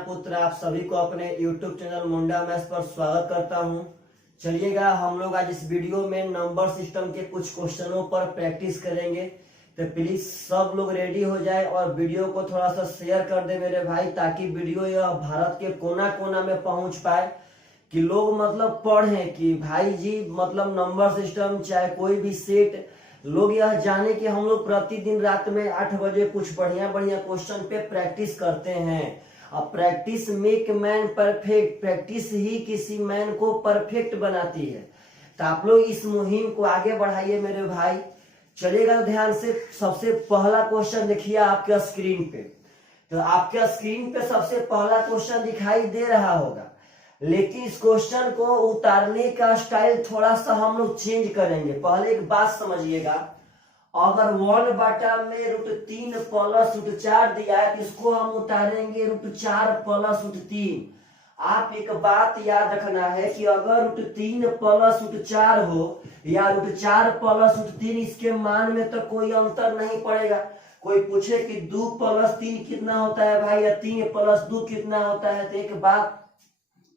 पुत्र आप सभी को अपने YouTube चैनल मुंडा मैथ्स पर स्वागत करता हूं। चलिएगा हम लोग आज इस वीडियो में नंबर सिस्टम के कुछ क्वेश्चनों पर प्रैक्टिस करेंगे। तो प्लीज सब लोग रेडी हो जाए और वीडियो को थोड़ा सा शेयर कर दे मेरे भाई, ताकि वीडियो यह भारत के कोना कोना में पहुंच पाए, कि लोग मतलब पढ़ें कि भाई जी मतलब नंबर सिस्टम चाहे कोई भी सेट, लोग यह जाने कि हम लोग प्रतिदिन रात में 8 बजे कुछ बढ़िया बढ़िया क्वेश्चन पे प्रैक्टिस करते हैं। अब practice make man perfect, practice ही किसी मैन को परफेक्ट बनाती है। तो आप लोग इस मुहिम को आगे बढ़ाइए मेरे भाई। चलिएगा ध्यान से, सबसे पहला क्वेश्चन देखिए आपके स्क्रीन पे। तो आपके स्क्रीन पे सबसे पहला क्वेश्चन दिखाई दे रहा होगा, लेकिन इस क्वेश्चन को उतारने का स्टाइल थोड़ा सा हम लोग चेंज करेंगे। पहले एक बात समझिएगा, अगर 1/3 में √3 प्लस √4 दिया है तो इसको हम उतारेंगे √4 प्लस √3। आप एक बात याद रखना है कि अगर √3 प्लस √4 हो या √4 प्लस √3, इसके मान में तो कोई अंतर नहीं पड़ेगा। कोई पूछे कि 2 प्लस 3 कितना होता है भाई, या 3 प्लस 2 कितना होता है, तो एक बात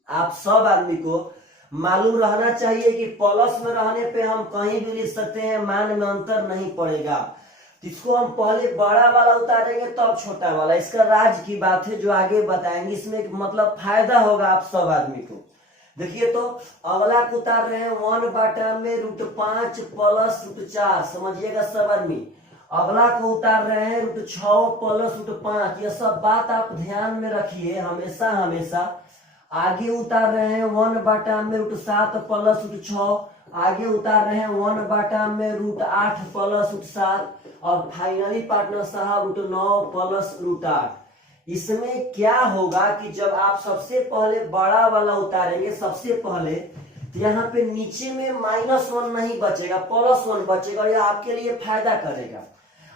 आप सब आदमी को मालूम रहना चाहिए कि प्लस में रहने पे हम कहीं भी लिख सकते हैं, मान में अंतर नहीं पड़ेगा। तो इसको हम पहले बड़ा वाला उतारेंगे तब छोटा वाला। इसका राज की बात है जो आगे बताएंगे, इसमें मतलब फायदा होगा आप सब आदमी को। देखिए तो अगला को उतार रहे हैं 1/3 में √5 प्लस √4। समझिएगा सब आदमी। अगला को उतार रहे हैं √6 प्लस √5। यह सब बात आप ध्यान में रखिए हमेशा हमेशा। आगे उतार रहे हैं 1/3 में √7 प्लस √6। आगे उतार रहे हैं 1/3 में √8 प्लस √7। और फाइनली पार्टनर साहब √9 प्लस √8। इसमें क्या होगा कि जब आप सबसे पहले बड़ा वाला उतारेंगे सबसे पहले, तो यहाँ पे नीचे में -1 नहीं बचेगा, +1 बचेगा, और यह आपके लिए फायदा करेगा।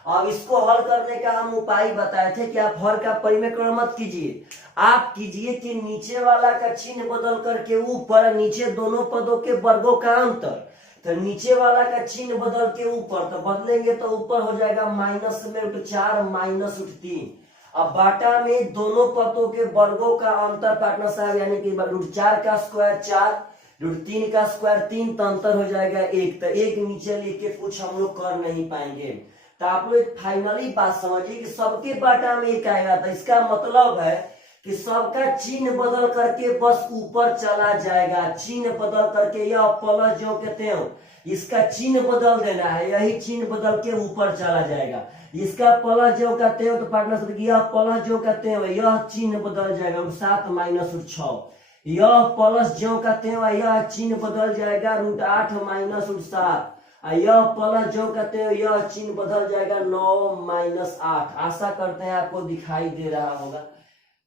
अब इसको हल करने का हम उपाय बताए थे कि आप हर का परिमेय मत कीजिए, आप कीजिए कि नीचे वाला का चिन्ह बदल करके ऊपर, नीचे दोनों पदों के वर्गों का अंतर। तो नीचे वाला का चिन्ह बदल के ऊपर, तो बदलेंगे तो ऊपर हो जाएगा माइनस में √4 माइनस √3। अब बाटा में दोनों पदों के वर्गों का अंतर पार्टनर साहब, यानी कि √4 का स्क्वायर 4, √3 का स्क्वायर 3, तो अंतर हो जाएगा 1। तो 1 नीचे लिख के कुछ हम लोग कर नहीं पाएंगे। तो आप लोग फाइनली बात समझिए कि सबके बाटा में 1 आएगा, तो इसका मतलब है कि सबका चिन्ह बदल करके बस ऊपर चला जाएगा। चिन्ह बदल करके, यह प्लस जो कहते हैं इसका चिन्ह बदल देना है, यही चिन्ह बदल के ऊपर चला जाएगा। इसका प्लस जो कहते हो तो पार्टनर यह प्लस जो कहते हैं यह चिन्ह बदल जाएगा √7 माइनस √6। यह प्लस जो कहते हैं यह चिन्ह बदल जाएगा √8 माइनस √7। यह प्लस जो कहते हैं यह चिन्ह बदल जाएगा 9 माइनस 8। आशा करते हैं आपको दिखाई दे रहा होगा।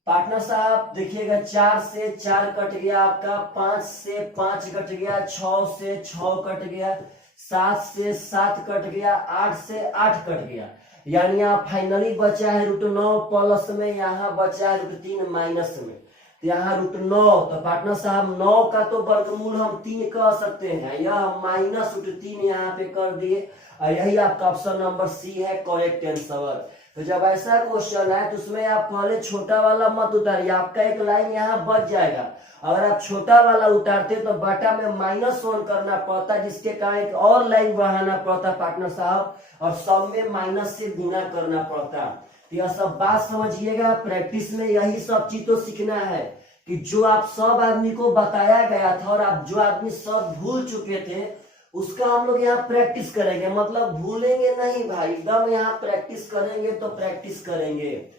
पार्टनर साहब देखिएगा, 4 से 4 कट गया आपका, 5 से 5 कट गया, 6 से 6 कट गया, 7 से 7 कट गया, 8 से 8 कट गया। यानी यहाँ फाइनली बचा है √9 प्लस में, यहाँ बचा है √3 माइनस में, यहाँ √9। तो पार्टनर साहब 9 का तो वर्गमूल हम 3 कह सकते हैं, यह माइनस √3 यहाँ पे कर दिए, और यही आपका ऑप्शन नंबर सी है करेक्ट आंसर। तो जब ऐसा क्वेश्चन है तो उसमें आप पहले छोटा वाला मत उतारिए, आपका एक लाइन यहाँ बच जाएगा। अगर आप छोटा वाला उतारते तो बाटा में -1 करना पड़ता, जिसके कारण एक और लाइन बढ़ाना पड़ता पार्टनर साहब, और सब में माइनस से गुना करना पड़ता। यह सब बात समझिएगा। प्रैक्टिस में यही सब चीज तो सीखना है कि जो आप सब आदमी को बताया गया था और आप जो आदमी सब भूल चुके थे उसका हम लोग यहाँ प्रैक्टिस करेंगे, मतलब भूलेंगे नहीं भाई, एकदम यहाँ प्रैक्टिस करेंगे तो प्रैक्टिस करेंगे।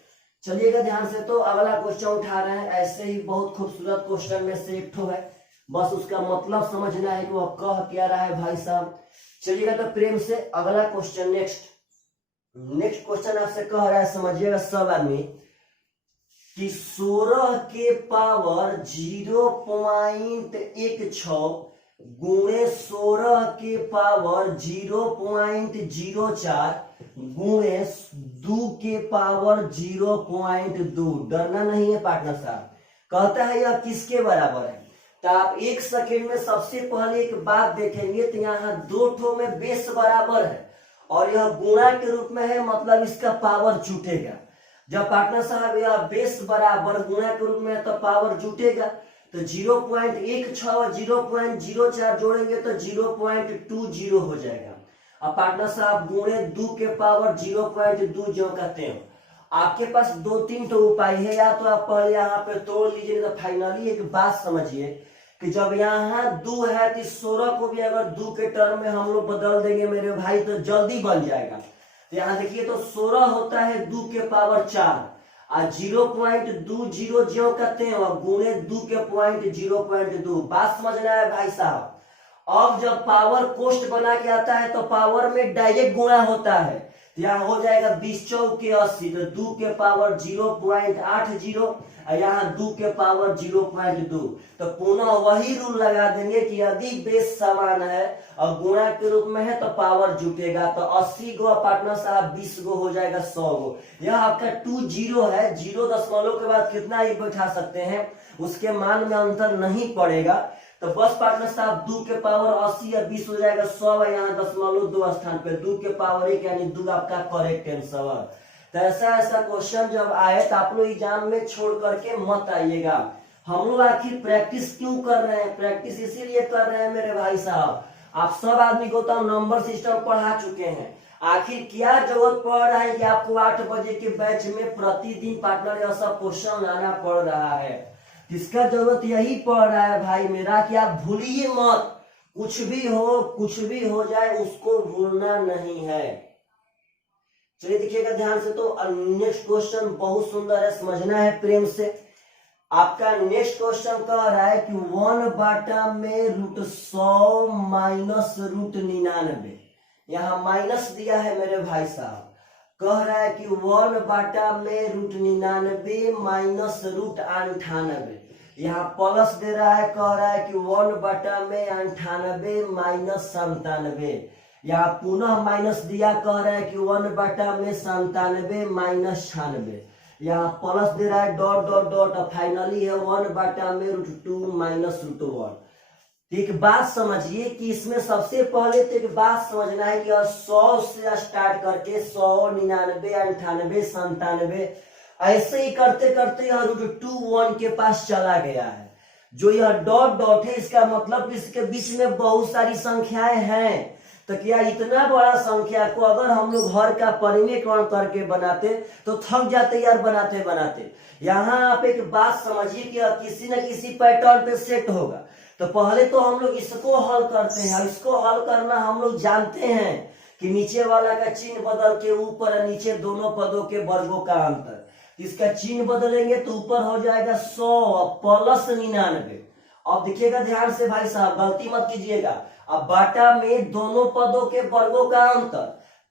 चलिएगा ध्यान से। तो अगला क्वेश्चन उठा रहे हैं, ऐसे ही बहुत खूबसूरत क्वेश्चन में से एक ठो है, बस उसका मतलब समझना है कि वह कह क्या रहा है भाई साहब। चलिएगा तो प्रेम से अगला क्वेश्चन, नेक्स्ट क्वेश्चन आपसे कह रहा है, समझिएगा सब आदमी, कि 16 के पावर 0.16 गुणे 16 के पावर 0.04 गुणे 2 के पावर 0.2। डरना नहीं है पार्टनर साहब। कहता है यह किसके बराबर है? तो आप 1 सेकेंड में सबसे पहले एक बात देखेंगे, तो यहाँ 2 ठो में बेस बराबर है और यह गुणा के रूप में है, मतलब इसका पावर छूटेगा। जब पार्टनर साहब यह बेस बराबर गुणा के रूप में है तो पावर जुटेगा, तो 0.16 और 0.04 जोड़ेंगे तो 0.20 हो जाएगा। अब पार्टनर साहब गुणे 2 के पावर 0.2 जो कहते हैं। आपके पास 2-3 तो उपाय है, या तो आप पहले यहाँ पे तोड़ लीजिए, तो फाइनली एक बात समझिए कि जब यहाँ 2 है तो 16 को भी अगर 2 के टर्म में हम लोग बदल देंगे मेरे भाई तो जल्दी बन जाएगा। तो यहाँ देखिए तो 16 होता है 2 के पावर 4 और 0.20 जो कहते हैं और गुणे 2 के पॉइंट 0.2। बात समझना है भाई साहब। अब जब पावर कोष्ट बना के आता है तो पावर में डायरेक्ट गुणा होता है, तो यहाँ हो जाएगा 20 चौके 80, तो 2 के पावर 0.80 और यहाँ 2 के पावर 0.2। तो पुनः वही रूल लगा देंगे कि यदि बेस समान है और गुणा के रूप में है तो पावर जुटेगा। तो 80 गो पार्टनर साहब 20 गो हो जाएगा 100 गो। यह आपका 20 है, 0 दशमलव के बाद कितना ही बैठा सकते हैं, उसके मान में अंतर नहीं पड़ेगा। तो बस पार्टनर साहब 2 के पावर 80 या 20 हो जाएगा 100 है, यहाँ दशमलव 2 स्थान पे 2 के पावर 1 यानी 2 आपका करेक्ट आंसर। तो ऐसा क्वेश्चन जब आए तो आप लोग एग्जाम में छोड़ करके मत आइएगा। हम लोग आखिर प्रैक्टिस क्यों कर रहे हैं? प्रैक्टिस इसीलिए कर रहे हैं मेरे भाई साहब, आप सब आदमी को तो हम नंबर सिस्टम पढ़ा चुके हैं। आखिर क्या जरूरत पड़ रहा है कि आपको 8 बजे के बैच में प्रतिदिन पार्टनर ऐसा क्वेश्चन लाना पड़ रहा है? इसका जरूरत यही पड़ रहा है भाई मेरा कि आप भूलिए मत, कुछ भी हो जाए उसको भूलना नहीं है। चलिए देखिएगा ध्यान से। तो नेक्स्ट क्वेश्चन बहुत सुंदर है, समझना है प्रेम से। आपका नेक्स्ट क्वेश्चन कह रहा है कि 1/में √100 माइनस √99। यहाँ माइनस दिया है मेरे भाई साहब। कह रहा है कि 1/में √99 माइनस √98। यहाँ प्लस दे रहा है, कह रहा है कि 1/में 98 माइनस 97। यहाँ पुनः माइनस दिया, कह रहा है कि 1/में 97 माइनस 96। यहाँ प्लस दे रहा है डॉट डॉट डॉट, फाइनली है 1/में √2 माइनस √1। एक बात समझिए कि इसमें सबसे पहले तो एक बात समझना है कि 100 से स्टार्ट करके 100, 99, 98, 97 ऐसे ही करते करते यह √1 के पास चला गया है। जो यह डॉट डॉट है इसका मतलब इसके बीच में बहुत सारी संख्याएं हैं। तो क्या इतना बड़ा संख्या को अगर हम लोग हर का परिमेयकरण करके बनाते तो थक जाते यार बनाते बनाते। यहाँ आप एक बात समझिए कि किसी न किसी पैटर्न पे सेट होगा। तो पहले तो हम लोग इसको हल करते हैं। इसको हल करना हम लोग जानते हैं कि नीचे वाला का चिन्ह बदल के ऊपर और नीचे दोनों पदों के वर्गों का अंतर। इसका चिन्ह बदलेंगे तो ऊपर हो जाएगा 100 प्लस 99। अब देखिएगा ध्यान से भाई साहब, गलती मत कीजिएगा। अब बाटा में दोनों पदों के वर्गों का अंतर,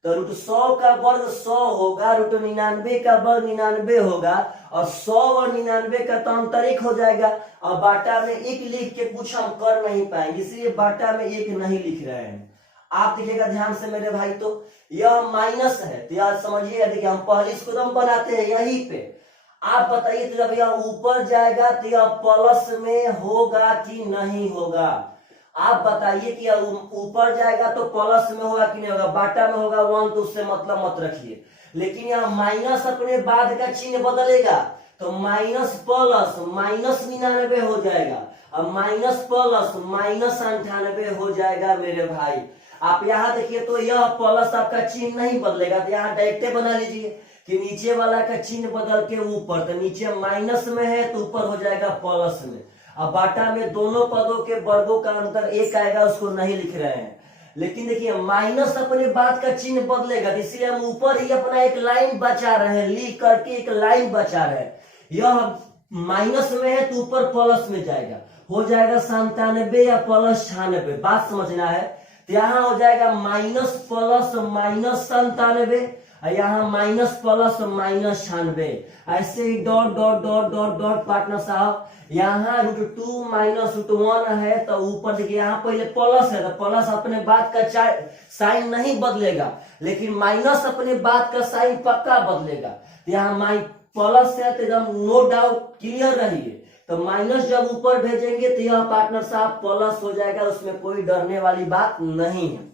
तो √100 का वर्ग 100 होगा, √99 का वर्ग 99 होगा और 100 और 99 का तो अंतर 1 हो जाएगा। और बाटा में 1 लिख के कुछ हम कर नहीं पाएंगे, इसलिए बाटा में 1 नहीं लिख रहे हैं। आप देखिएगा ध्यान से मेरे भाई, तो यह माइनस है तो यार समझिए, देखिए हम पहले इसको हम बनाते हैं यहीं पे। आप बताइए तो जब यह ऊपर जाएगा तो यह प्लस में होगा कि नहीं होगा? आप बताइए कि यह ऊपर जाएगा तो प्लस में होगा कि नहीं होगा? बाटा में होगा 1 तो उससे मतलब मत रखिए। लेकिन यह माइनस अपने बाद का चिन्ह बदलेगा तो माइनस प्लस माइनस 99 हो जाएगा और माइनस प्लस माइनस 98 हो जाएगा मेरे भाई। आप यहाँ देखिए तो यह प्लस आपका चिन्ह नहीं बदलेगा, तो यहाँ डायरेक्ट बना लीजिए कि नीचे वाला का चिन्ह बदल के ऊपर, तो नीचे माइनस में है तो ऊपर हो जाएगा प्लस में। अब बाटा में दोनों पदों के वर्गों का अंतर 1 आएगा, उसको नहीं लिख रहे हैं। लेकिन देखिए माइनस अपने बाद का चिन्ह बदलेगा, इसलिए हम ऊपर ही अपना एक लाइन बचा रहे हैं, लिख करके एक लाइन बचा रहे हैं। यह माइनस में है तो ऊपर प्लस में जाएगा, हो जाएगा 97 या प्लस 96। बात समझना है। तो यहाँ हो जाएगा माइनस प्लस माइनस 97 और यहाँ माइनस प्लस माइनस 96। ऐसे ही dot dot dot dot dot partner साहब, यहाँ √2 माइनस √1 है तो ऊपर देखिए यहाँ पहले प्लस है तो प्लस अपने बाद का साइन नहीं बदलेगा, लेकिन माइनस अपने बाद का साइन पक्का बदलेगा। यहाँ प्लस है तो एकदम नो डाउट क्लियर रहिए। तो माइनस जब ऊपर भेजेंगे तो यह पार्टनर साहब प्लस हो जाएगा, उसमें कोई डरने वाली बात नहीं है।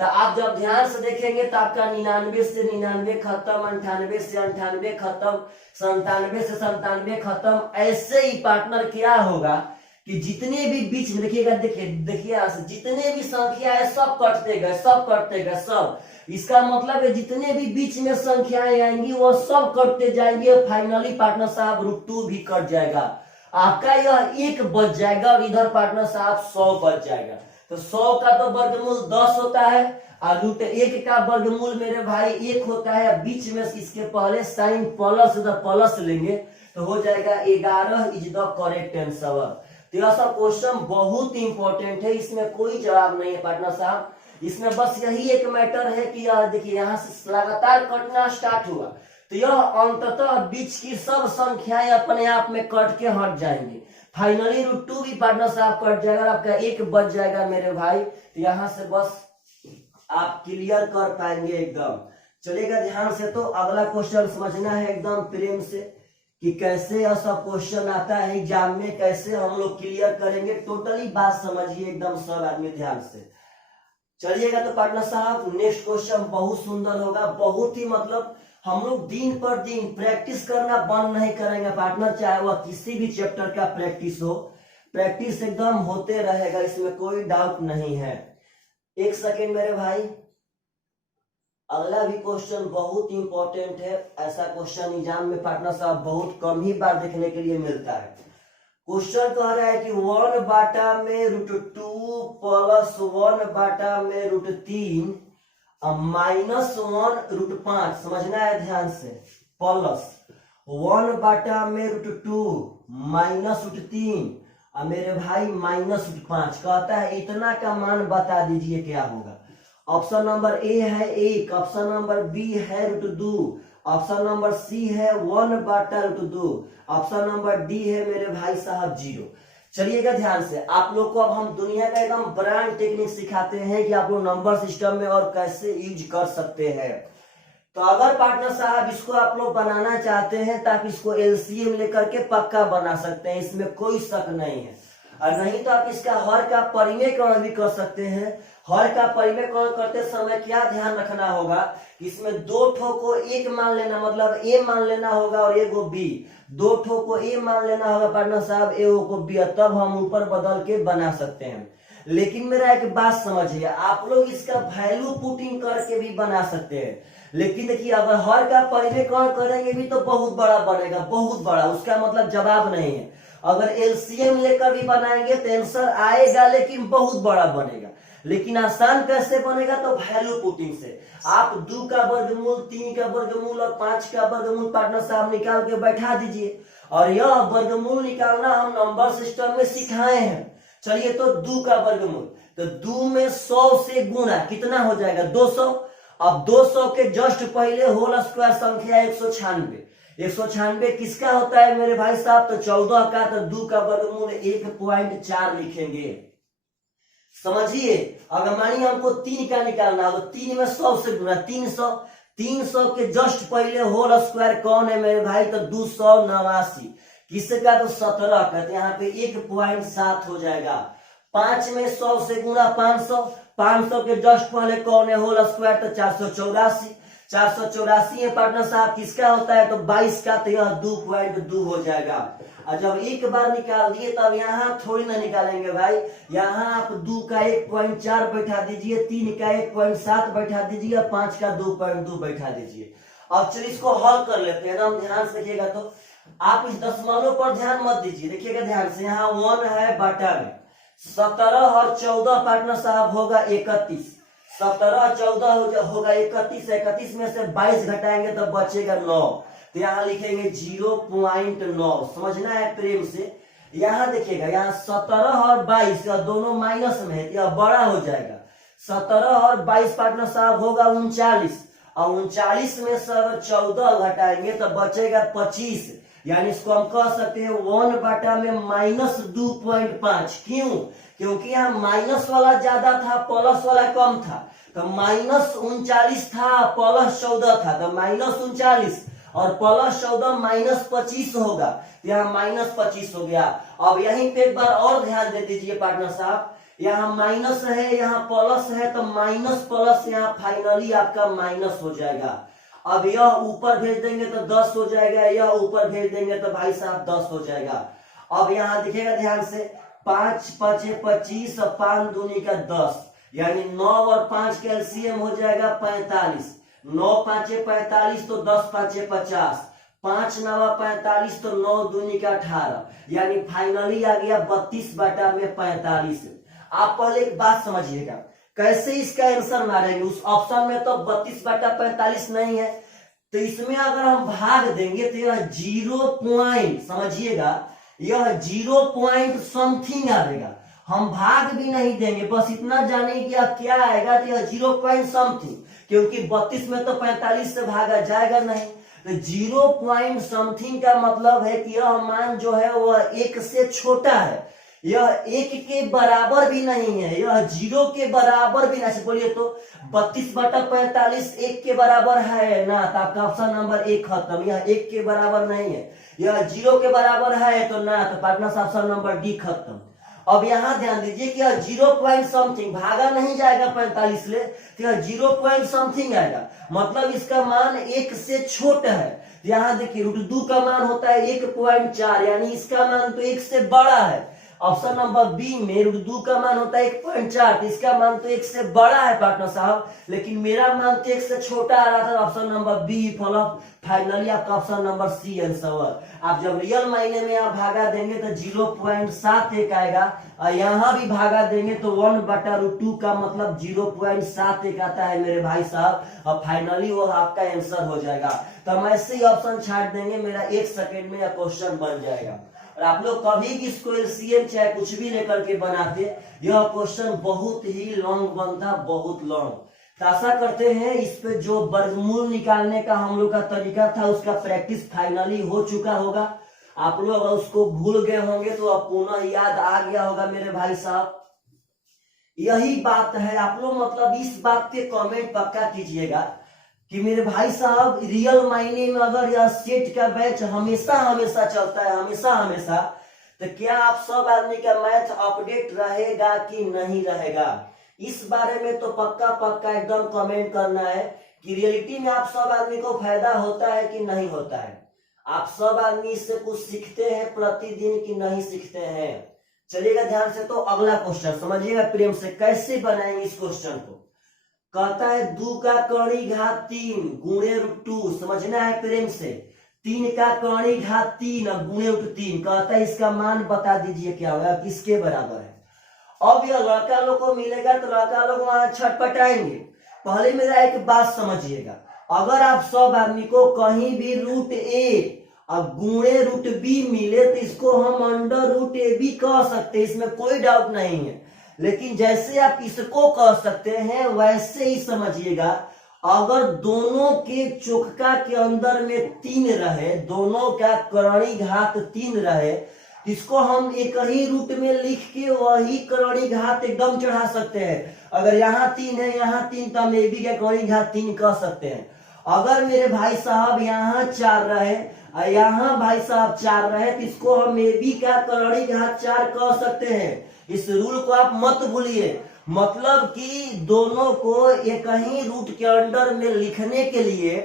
तो आप जब ध्यान से देखेंगे तो आपका 99 से 99 खत्म, 98 से 98 खत्म, 97 से 97 खत्म। ऐसे ही पार्टनर क्या होगा कि जितने भी बीच में देखिएगा, देखिए यहाँ से जितने भी संख्या है सब कटते गए, सब कटते गए, सब। इसका मतलब है जितने भी बीच में संख्याएं आएंगी वो सब कटते जाएंगे। फाइनली पार्टनर साहब √2 भी कट जाएगा, आपका यह 1 बच जाएगा और इधर पार्टनर साहब 100 बच जाएगा। तो 100 का तो वर्गमूल 10 होता है और √1 का वर्गमूल मेरे भाई 1 होता है। बीच में इसके पहले साइन प्लस प्लस लेंगे तो हो जाएगा 11 इज द करेक्ट आंसर। तो यह सब क्वेश्चन बहुत इंपॉर्टेंट है, इसमें कोई जवाब नहीं है पार्टनर साहब। इसमें बस यही एक मैटर है कि यह देखिए यहाँ से लगातार कटना स्टार्ट हुआ तो यह अंततः बीच की सब संख्याएं अपने आप में कट के हट जाएंगी। फाइनली √2 भी पार्टनर साहब कट जाएगा, आपका 1 बच जाएगा मेरे भाई। तो यहाँ से बस आप क्लियर कर पाएंगे एकदम। चलेगा ध्यान से। तो अगला क्वेश्चन समझना है एकदम प्रेम से कि कैसे यह सब क्वेश्चन आता है एग्जाम में, कैसे हम लोग क्लियर करेंगे। टोटली बात समझिए एकदम सब आदमी ध्यान से। चलिएगा तो पार्टनर साहब नेक्स्ट क्वेश्चन बहुत सुंदर होगा, बहुत ही मतलब हम लोग दिन पर दिन प्रैक्टिस करना बंद नहीं करेंगे पार्टनर, चाहे वह किसी भी चैप्टर का प्रैक्टिस हो, प्रैक्टिस एकदम होते रहेगा, इसमें कोई डाउट नहीं है। एक सेकेंड मेरे भाई, अगला भी क्वेश्चन बहुत इंपॉर्टेंट है। ऐसा क्वेश्चन एग्जाम में पार्टनर साहब बहुत कम ही बार देखने के लिए मिलता है। क्वेश्चन कह रहा है कि 1 बाटा में √2 प्लस 1 बाटा में √3 -1 √5, समझना है ध्यान से, प्लस 1 बाटा में √2 माइनस √3 और मेरे भाई -5। कहता है इतना का मान बता दीजिए क्या होगा। ऑप्शन नंबर ए है 1, ऑप्शन नंबर बी है √2, ऑप्शन नंबर सी है 1 बाटा √2, ऑप्शन नंबर डी है मेरे भाई साहब 0। चलिएगा ध्यान से, आप लोग को अब हम दुनिया का एकदम ब्रांड टेक्निक सिखाते हैं कि आप लोग नंबर सिस्टम में और कैसे यूज कर सकते हैं। तो अगर पार्टनर साहब इसको आप लोग बनाना चाहते हैं तो आप इसको एलसीएम लेकर के पक्का बना सकते हैं, इसमें कोई शक नहीं है। और नहीं तो आप इसका हर का परिमेयकरण भी कर सकते हैं। हर का परिमेयकरण करते समय क्या ध्यान रखना होगा, इसमें 2 ठो को 1 मान लेना, मतलब ए मान लेना होगा और एगो बी। 2 ठो को ए मान लेना होगा पार्टनर साहब, एगो को बी, तब हम ऊपर बदल के बना सकते हैं। लेकिन मेरा एक बात समझिए, आप लोग इसका वैल्यू पुटिंग करके भी बना सकते हैं। लेकिन देखिए अगर हर का परिमेयकरण करेंगे भी तो बहुत बड़ा बनेगा, बहुत बड़ा, उसका मतलब जवाब नहीं है। अगर एलसीएम लेकर भी बनाएंगे तो आंसर आएगा लेकिन बहुत बड़ा बनेगा। लेकिन आसान कैसे बनेगा, तो वैल्यू पुटिंग से। आप 2 का वर्गमूल, 3 का वर्गमूल और 5 का वर्गमूल पार्टनर साहब निकाल के बैठा दीजिए, और यह वर्गमूल निकालना हम नंबर सिस्टम में सिखाए हैं। चलिए तो 2 का वर्गमूल, तो 2 में 100 से गुणा कितना हो जाएगा, 200। अब 200 के जस्ट पहले होल स्क्वायर संख्या 196। 196 किसका होता है मेरे भाई साहब, तो 14 का। तो 2 का वर्गमूल 1.4 लिखेंगे। समझिए, अगर मानिए हमको 3 का निकालना हो तो 3 में 100 से गुणा 300। 300 के जस्ट पहले होल स्क्वायर कौन है मेरे भाई, तो 289। किसका, तो 17 का। तो यहाँ पे 1.7 हो जाएगा। 5 में 100 से गुणा 500। 500 के जस्ट पहले कौन है होल स्क्वायर, तो 484। 484 है पार्टनर साहब, किसका होता है, तो 22 का। तो यह 2.2 हो जाएगा। और जब एक बार निकाल दिए तब यहाँ थोड़ी ना निकालेंगे भाई, यहाँ आप 2 का 1.4 बैठा दीजिए, 3 का 1.7 बैठा दीजिए, 5 का 2.2 बैठा दीजिए। अब चलिए इसको हल कर लेते हैं, एकदम ध्यान से देखिएगा। तो आप इस दशमलव पर ध्यान मत दीजिए, देखिएगा ध्यान से। यहाँ 1 है बाटा में 17 और 14 पार्टनर साहब होगा 31। 17 14 होगा 31। 31 में से 22 घटाएंगे तो बचेगा 9। तो यहाँ लिखेंगे 0.9। समझना है प्रेम से। यहाँ देखिएगा, यहाँ 17 और 22 दोनों माइनस में है, यह बड़ा हो जाएगा। 17 और 22 पार्टनर साहब होगा 39। और 39 में से अगर 14 घटाएंगे तो बचेगा 25। यानी इसको हम कह सकते हैं 1 बाटा में -2.5। क्यों, क्योंकि यहाँ माइनस वाला ज्यादा था, प्लस वाला कम था। तो -39 था, प्लस 14 था, तो -39 और प्लस 14 -25 होगा। यहाँ -25 हो गया। अब यहीं पे एक बार और ध्यान दे दीजिए पार्टनर साहब, यहाँ माइनस है, यहाँ प्लस है, तो माइनस प्लस यहाँ फाइनली आपका माइनस हो जाएगा। अब यह ऊपर भेज देंगे तो 10 हो जाएगा, यह ऊपर भेज देंगे तो भाई साहब 10 हो जाएगा। अब यहाँ दिखेगा ध्यान से, 5 5 25 और 5 दूनी का 10, यानी 9 और 5 का एलसीएम हो जाएगा 45। 9 5 45 तो 10 5 50, 5 9 45 तो 9 दूनी का 18, यानी फाइनली आ गया 32/45। आप पहले एक बात समझिएगा, कैसे इसका आंसर मारेंगे। उस ऑप्शन में तो 32/45 नहीं है, तो इसमें अगर हम भाग देंगे तो यह 0 पॉइंट, समझिएगा, यह 0 पॉइंट समथिंग आएगा। हम भाग भी नहीं देंगे, बस इतना जाने कि यह क्या आएगा, तो यह 0 पॉइंट समथिंग, क्योंकि 32 में तो 45 से भागा जाएगा नहीं। तो 0 पॉइंट समथिंग का मतलब है कि यह मान जो है वह 1 से छोटा है, यह 1 के बराबर भी नहीं है, यह 0 के बराबर भी नहीं। बोलिए तो 32/45 1 के बराबर है ना, तो आपका ऑप्शन नंबर 1 खत्म। यह 1 के बराबर नहीं है, यह 0 के बराबर है तो ना, तो पार्टनर्स ऑप्शन नंबर डी खत्म। अब यहाँ ध्यान दीजिए कि यह 0 पॉइंट समथिंग, भागा नहीं जाएगा 45 ले, तो यह 0 पॉइंट समथिंग आएगा, मतलब इसका मान 1 से छोटा है। यहाँ देखिए √2 का मान होता है 1.4, यानी इसका मान तो 1 से बड़ा है। ऑप्शन नंबर बी में √2 का मान होता है 1.4, तो इसका मान तो 1 से बड़ा है पार्टनर साहब, लेकिन मेरा मान तो 1 से छोटा आ रहा था। Option number B follow up, finally आपका ऑप्शन नंबर सी आंसर। आप जब रियल मायने में आप भागा देंगे तो 0.71 आएगा, और यहाँ भी भागा देंगे तो 1/√2 का मतलब 0.71 आता है मेरे भाई साहब, और फाइनली वो आपका आंसर हो जाएगा। तो हम ऐसे ही ऑप्शन छाट देंगे, मेरा 1 सेकेंड में यह क्वेश्चन बन जाएगा। और आप लोग कभी भी इसको एलसीएम चाहे कुछ भी लेकर के बनाते, यह क्वेश्चन बहुत ही लॉन्ग बनता, बहुत लॉन्ग। तो आशा करते हैं इस पे जो वर्गमूल निकालने का हम लोग का तरीका था उसका प्रैक्टिस फाइनली हो चुका होगा। आप लोग अगर उसको भूल गए होंगे तो अब पुनः याद आ गया होगा मेरे भाई साहब। यही बात है, आप लोग मतलब इस बात पे कमेंट पक्का कीजिएगा कि मेरे भाई साहब रियल मायने में अगर यह सेट का बैच हमेशा हमेशा चलता है, हमेशा हमेशा, तो क्या आप सब आदमी का मैथ अपडेट रहेगा कि नहीं रहेगा, इस बारे में तो पक्का पक्का एकदम कमेंट करना है कि रियलिटी में आप सब आदमी को फायदा होता है कि नहीं होता है, आप सब आदमी इससे कुछ सीखते हैं प्रतिदिन कि नहीं सीखते हैं। चलिएगा ध्यान से, तो अगला क्वेश्चन समझिएगा प्रेम से, कैसे बनाएंगे इस क्वेश्चन को। कहता है 2 का कड़ी घात 3 गुणे √2, समझना है प्रेम से। 3 का कड़ी घात 3 और गुणे √3, कहता है इसका मान बता दीजिए क्या होगा, किसके बराबर है। अब यह लड़का लोग को मिलेगा तो लड़का लोग वहां छटपटाएंगे। पहले मेरा एक बात समझिएगा, अगर आप सब आदमी को कहीं भी √a और गुणे √b मिले तो इसको हम अंडर √a भी कह सकते हैं, इसमें कोई डाउट नहीं है। लेकिन जैसे आप इसको कह सकते हैं वैसे ही समझिएगा, अगर दोनों के चोखका के अंदर में 3 रहे, दोनों का कड़ी घात 3 रहे, इसको हम एक ही रूट में लिख के वही कड़ी घात एकदम चढ़ा सकते हैं। अगर यहाँ 3 है, यहाँ 3, तो हम ab का कड़ी घात 3 कह सकते हैं। अगर मेरे भाई साहब यहाँ 4 रहे, यहाँ भाई साहब 4 रहे, तो इसको हम ab का कड़ी घात 4 कह सकते हैं। इस रूल को आप मत भूलिए, मतलब कि दोनों को एक ही रूट के अंडर में लिखने के लिए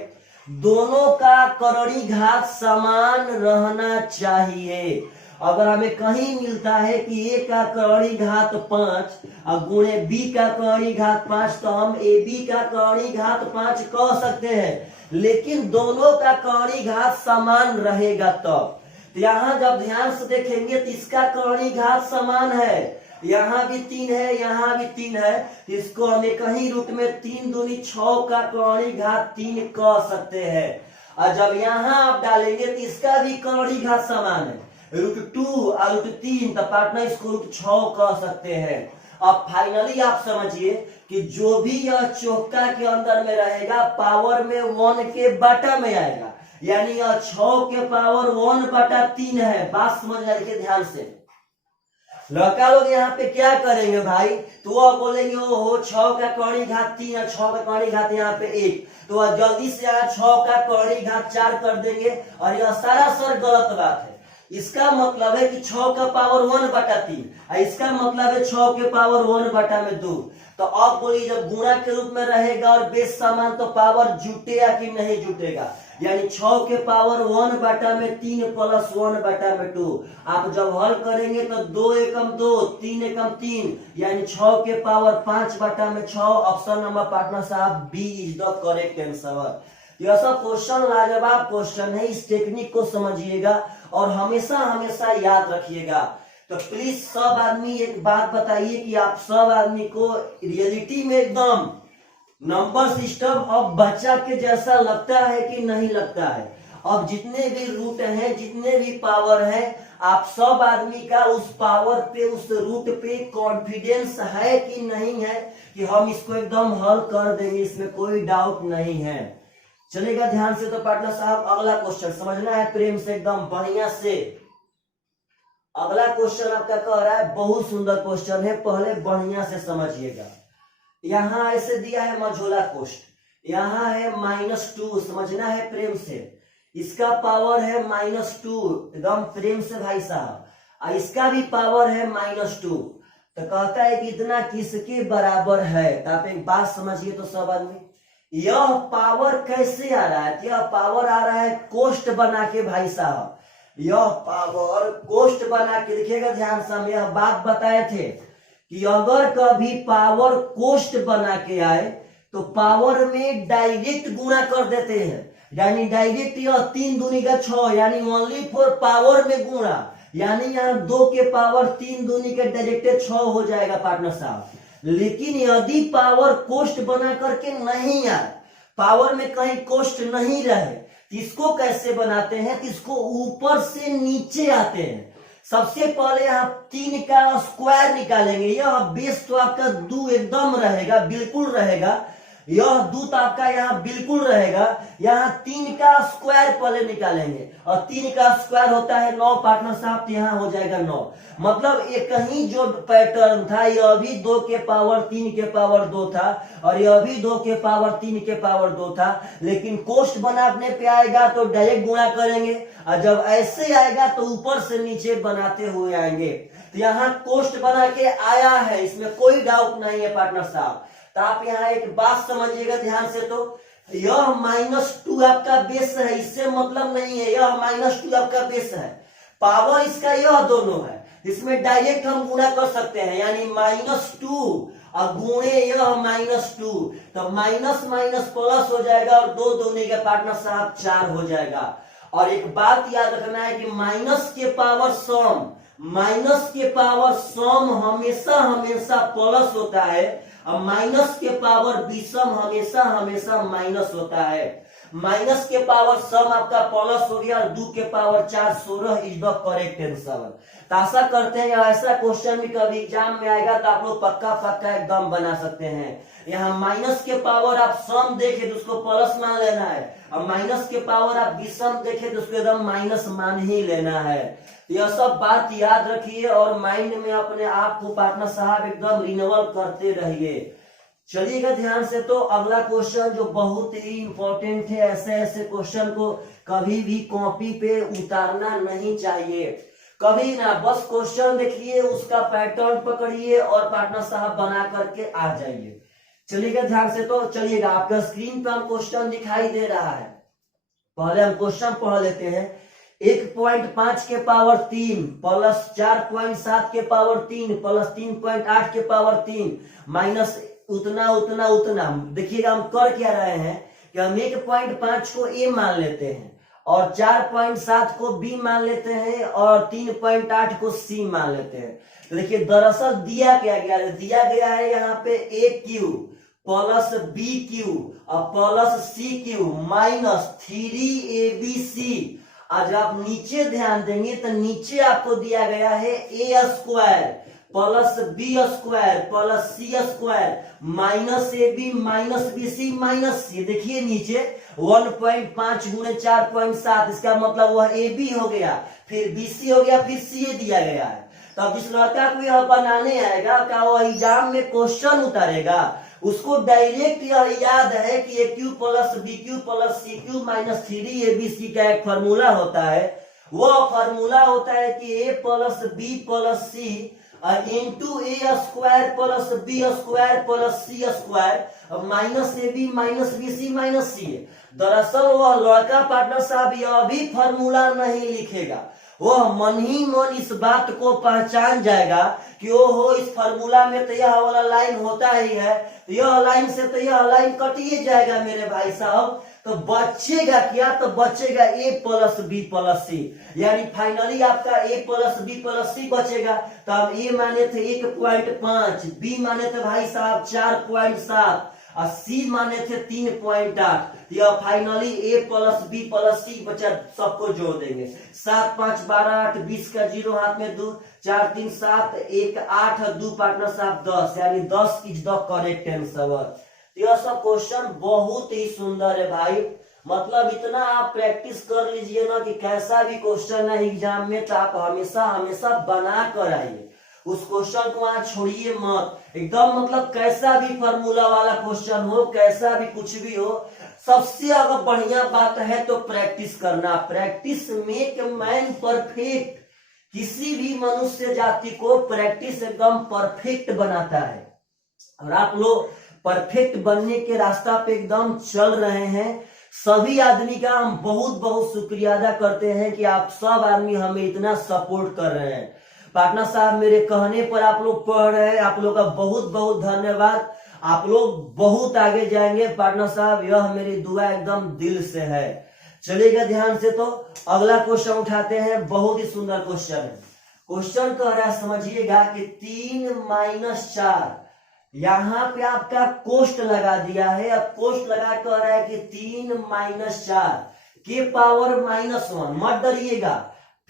दोनों का कड़ी घात समान रहना चाहिए। अगर हमें कहीं मिलता है कि a का कड़ी घात 5 और गुणे b का कड़ी घात 5, तो हम ab का कड़ी घात 5 कह सकते हैं, लेकिन दोनों का कड़ी घात समान रहेगा तब। तो यहाँ जब ध्यान से देखेंगे तो इसका कड़ी घात समान है, यहाँ भी 3 है, यहाँ भी 3 है, इसको हम एक ही रूट में 3 दूनी 6 का कड़ी घात 3 कह सकते हैं। और जब यहाँ आप डालेंगे तो इसका भी कड़ी घात समान है, √2 और √3, तो पार्टनर इसको √6 कह सकते हैं। अब फाइनली आप समझिए कि जो भी यह चौका के अंदर में रहेगा पावर में 1 के बटा में आएगा, यानी यह 6 के पावर 1/3 है। बात समझ रखिए ध्यान से। लड़का लोग यहाँ पे क्या करेंगे भाई, तो वह बोलेंगे ओहो 6 का कड़ी घात 3 और 6 का कड़ी घात यहाँ पे 1, तो वह जल्दी से यहाँ 6 का कड़ी घात 4 कर देंगे, और यह सरासर गलत बात है। इसका मतलब है कि 6 का पावर 1/3 और इसका मतलब है 6 के पावर 1/2। तो अब बोलिए जब गुणा के रूप में रहेगा और बेस समान तो पावर जुटेगा कि नहीं जुटेगा, यानी 6 के पावर 1/3 प्लस 1/2। आप जब हल करेंगे तो 2 एकम 2, 3 एकम 3, यानी 6 के पावर 5/6। ऑप्शन नंबर पार्टनर साहब B is the correct answer. यह सब क्वेश्चन लाजवाब क्वेश्चन है, इस टेक्निक को समझिएगा और हमेशा हमेशा याद रखिएगा। तो प्लीज सब आदमी एक बात बताइए कि आप सब आदमी को रियलिटी में एकदम नंबर सिस्टम अब बच्चा के जैसा लगता है कि नहीं लगता है। अब जितने भी रूट हैं, जितने भी पावर है, आप सब आदमी का उस पावर पे, उस रूट पे कॉन्फिडेंस है कि नहीं है कि हम इसको एकदम हल कर देंगे, इसमें कोई डाउट नहीं है। चलेगा ध्यान से। तो पार्टनर साहब अगला क्वेश्चन समझना है प्रेम से, एकदम बढ़िया से। अगला क्वेश्चन आपका कह रहा है, बहुत सुंदर क्वेश्चन है, पहले बढ़िया से समझिएगा। यहां ऐसे दिया है मझोला कोष्ट, यहां है -2, समझना है प्रेम से। इसका पावर है -2, एकदम प्रेम से भाई साहब। इसका भी पावर है -2। तो कहता है कि इतना किसके बराबर है। तो आप एक बात समझिए तो सब आदमी, यह पावर कैसे आ रहा है? यह पावर आ रहा है कोष्ट बना के भाई साहब। यह पावर कोष्ट बना के, देखिएगा ध्यान से, हम यह बात बताए थे कि अगर कभी पावर कोष्ट बना के आए तो पावर में डायरेक्ट गुणा कर देते हैं, यानी डायरेक्ट यह 3 दूनी का 6, यानी ओनली फॉर पावर में गुणा, यानी यहाँ 2 के पावर 3 दूनी का डायरेक्ट 6 हो जाएगा पार्टनर साहब। लेकिन यदि पावर कोष्ट बना करके नहीं आए, पावर में कहीं कोष्ट नहीं रहे, तो इसको कैसे बनाते हैं? तो इसको ऊपर से नीचे आते हैं। सबसे पहले यहाँ 3 का स्क्वायर निकालेंगे। यह बेस तो आपका 2 एकदम रहेगा, बिल्कुल रहेगा। यह 2 तो आपका यहाँ बिल्कुल रहेगा। यहाँ 3 का स्क्वायर पहले निकालेंगे और 3 का स्क्वायर होता है 9 पार्टनर साहब, तो यहाँ हो जाएगा 9। मतलब एक ही जो पैटर्न था, यह भी 2 के पावर 3 के पावर 2 था और यह भी 2 के पावर 3 के पावर 2 था। लेकिन कोष्ट बनाने पे आएगा तो डायरेक्ट गुणा करेंगे और जब ऐसे आएगा तो ऊपर से नीचे बनाते हुए आएंगे। तो यहाँ कोष्ट बना के आया है, इसमें कोई डाउट नहीं है पार्टनर साहब। तो आप यहाँ एक बात समझिएगा ध्यान से, तो यह -2 आपका बेस है, इससे मतलब नहीं है, यह -2 आपका बेस है। पावर इसका यह दोनों है, इसमें डायरेक्ट हम गुणा कर सकते हैं, यानी -2 और गुणे यह -2, तो माइनस माइनस प्लस हो जाएगा और 2 दूनी के पार्टनर साहब 4 हो जाएगा। और एक बात याद रखना है कि माइनस के पावर सम हमेशा हमेशा प्लस होता है और माइनस के पावर विषम हमेशा हमेशा माइनस होता है। माइनस के पावर सम आपका प्लस हो गया और 2 के power 4 16 is the correct answer. तो आशा करते हैं ऐसा क्वेश्चन भी कभी एग्जाम में आएगा तो आप लोग पक्का पक्का एकदम बना सकते हैं। यहाँ माइनस के पावर आप सम देखे तो उसको प्लस मान लेना है और माइनस के पावर आप विषम देखे तो उसको एकदम माइनस मान ही लेना है। तो यह सब बात याद रखिए और माइंड में अपने आप को पार्टनर साहब एकदम रिन्यूअल करते रहिए। चलिएगा ध्यान से। तो अगला क्वेश्चन जो बहुत ही इंपॉर्टेंट है, ऐसे ऐसे क्वेश्चन को कभी भी कॉपी पे उतारना नहीं चाहिए, कभी ना। बस क्वेश्चन देखिए, उसका पैटर्न पकड़िए और पार्टनर साहब बना करके आ जाइए। चलिएगा ध्यान से। तो चलिएगा, आपका स्क्रीन पे हम क्वेश्चन दिखाई दे रहा है। पहले हम क्वेश्चन पढ़ लेते हैं। 1.5 के पावर 3 प्लस 4.7 के पावर 3 प्लस 3.8 के पावर 3 माइनस उतना उतना उतना। देखिएगा हम कर क्या रहे हैं कि हम 1.5 को ए मान लेते हैं और 4.7 को बी मान लेते हैं और 3.8 को सी मान लेते हैं। तो देखिए दरअसल दिया क्या गया है, दिया गया है यहाँ पे a cube plus b cube और plus c cube minus 3abc। आज आप नीचे ध्यान देंगे तो नीचे आपको दिया गया है a square plus b square plus c square minus a b minus b c minus c. देखिए नीचे 1.5 गुणे 4.7, इसका मतलब वह ए बी हो गया, फिर बी सी हो गया, फिर सी दिया गया है। तो अब जिस लड़का को यह बनाने आएगा क्या वो एग्जाम में क्वेश्चन उतारेगा, उसको डायरेक्ट यह याद है कि a cube plus b cube plus c cube minus 3abc का एक फॉर्मूला होता है वह फॉर्मूला होता है कि a plus b plus c into a square plus b square plus c square minus a b minus b c minus c. दरअसल वह लड़का पार्टनर साहब यह भी फॉर्मूला नहीं लिखेगा, वह मन ही मन इस बात को पहचान जाएगा कि ओ हो इस फार्मूला में तो यह वाला लाइन होता ही है, तो यह लाइन से तो यह लाइन कट ही जाएगा मेरे भाई साहब। तो बचेगा क्या, तो बचेगा ए प्लस बी प्लस सी, यानी फाइनली आपका ए प्लस बी प्लस सी बचेगा। तो अब ए माने थे 1.5, बी माने थे भाई साहब 4.7 और सी माने थे 3.8। यह फाइनली ए प्लस बी प्लस सी बचा, सबको जोड़ देंगे। 7 5 12 8 20 का 0 हाथ में 2 4 3 7 1 8 2 पार्टनर साहब 10, यानी 10 इज द करेक्ट आंसर। यह सब क्वेश्चन बहुत ही सुंदर है भाई, मतलब इतना आप प्रैक्टिस कर लीजिए ना कि कैसा भी क्वेश्चन है एग्जाम में तो आप हमेशा हमेशा बना कर आइए, उस क्वेश्चन को वहां छोड़िए मत एकदम। मतलब कैसा भी फॉर्मूला वाला क्वेश्चन हो, कैसा भी कुछ भी हो, सबसे अगर बढ़िया बात है तो प्रैक्टिस करना। प्रैक्टिस मेक मैन परफेक्ट, किसी भी मनुष्य जाति को प्रैक्टिस एकदम परफेक्ट बनाता है। और आप लोग परफेक्ट बनने के रास्ता पे एकदम चल रहे हैं। सभी आदमी का हम बहुत बहुत शुक्रिया अदा करते हैं कि आप सब आदमी हमें इतना सपोर्ट कर रहे हैं। पार्टनर साहब मेरे कहने पर आप लोग पढ़ रहे हैं, आप लोग का बहुत बहुत धन्यवाद। आप लोग बहुत आगे जाएंगे पार्टनर साहब, यह मेरी दुआ एकदम दिल से है। चलिएगा ध्यान से, तो अगला क्वेश्चन उठाते हैं, बहुत ही सुंदर क्वेश्चन है। क्वेश्चन कह रहा है समझिएगा कि 3 - 4, यहाँ पे आपका कोष्ट लगा दिया है। अब कोष्ट लगा कह रहा है कि 3 - 4 के पावर -1, मत डरिएगा।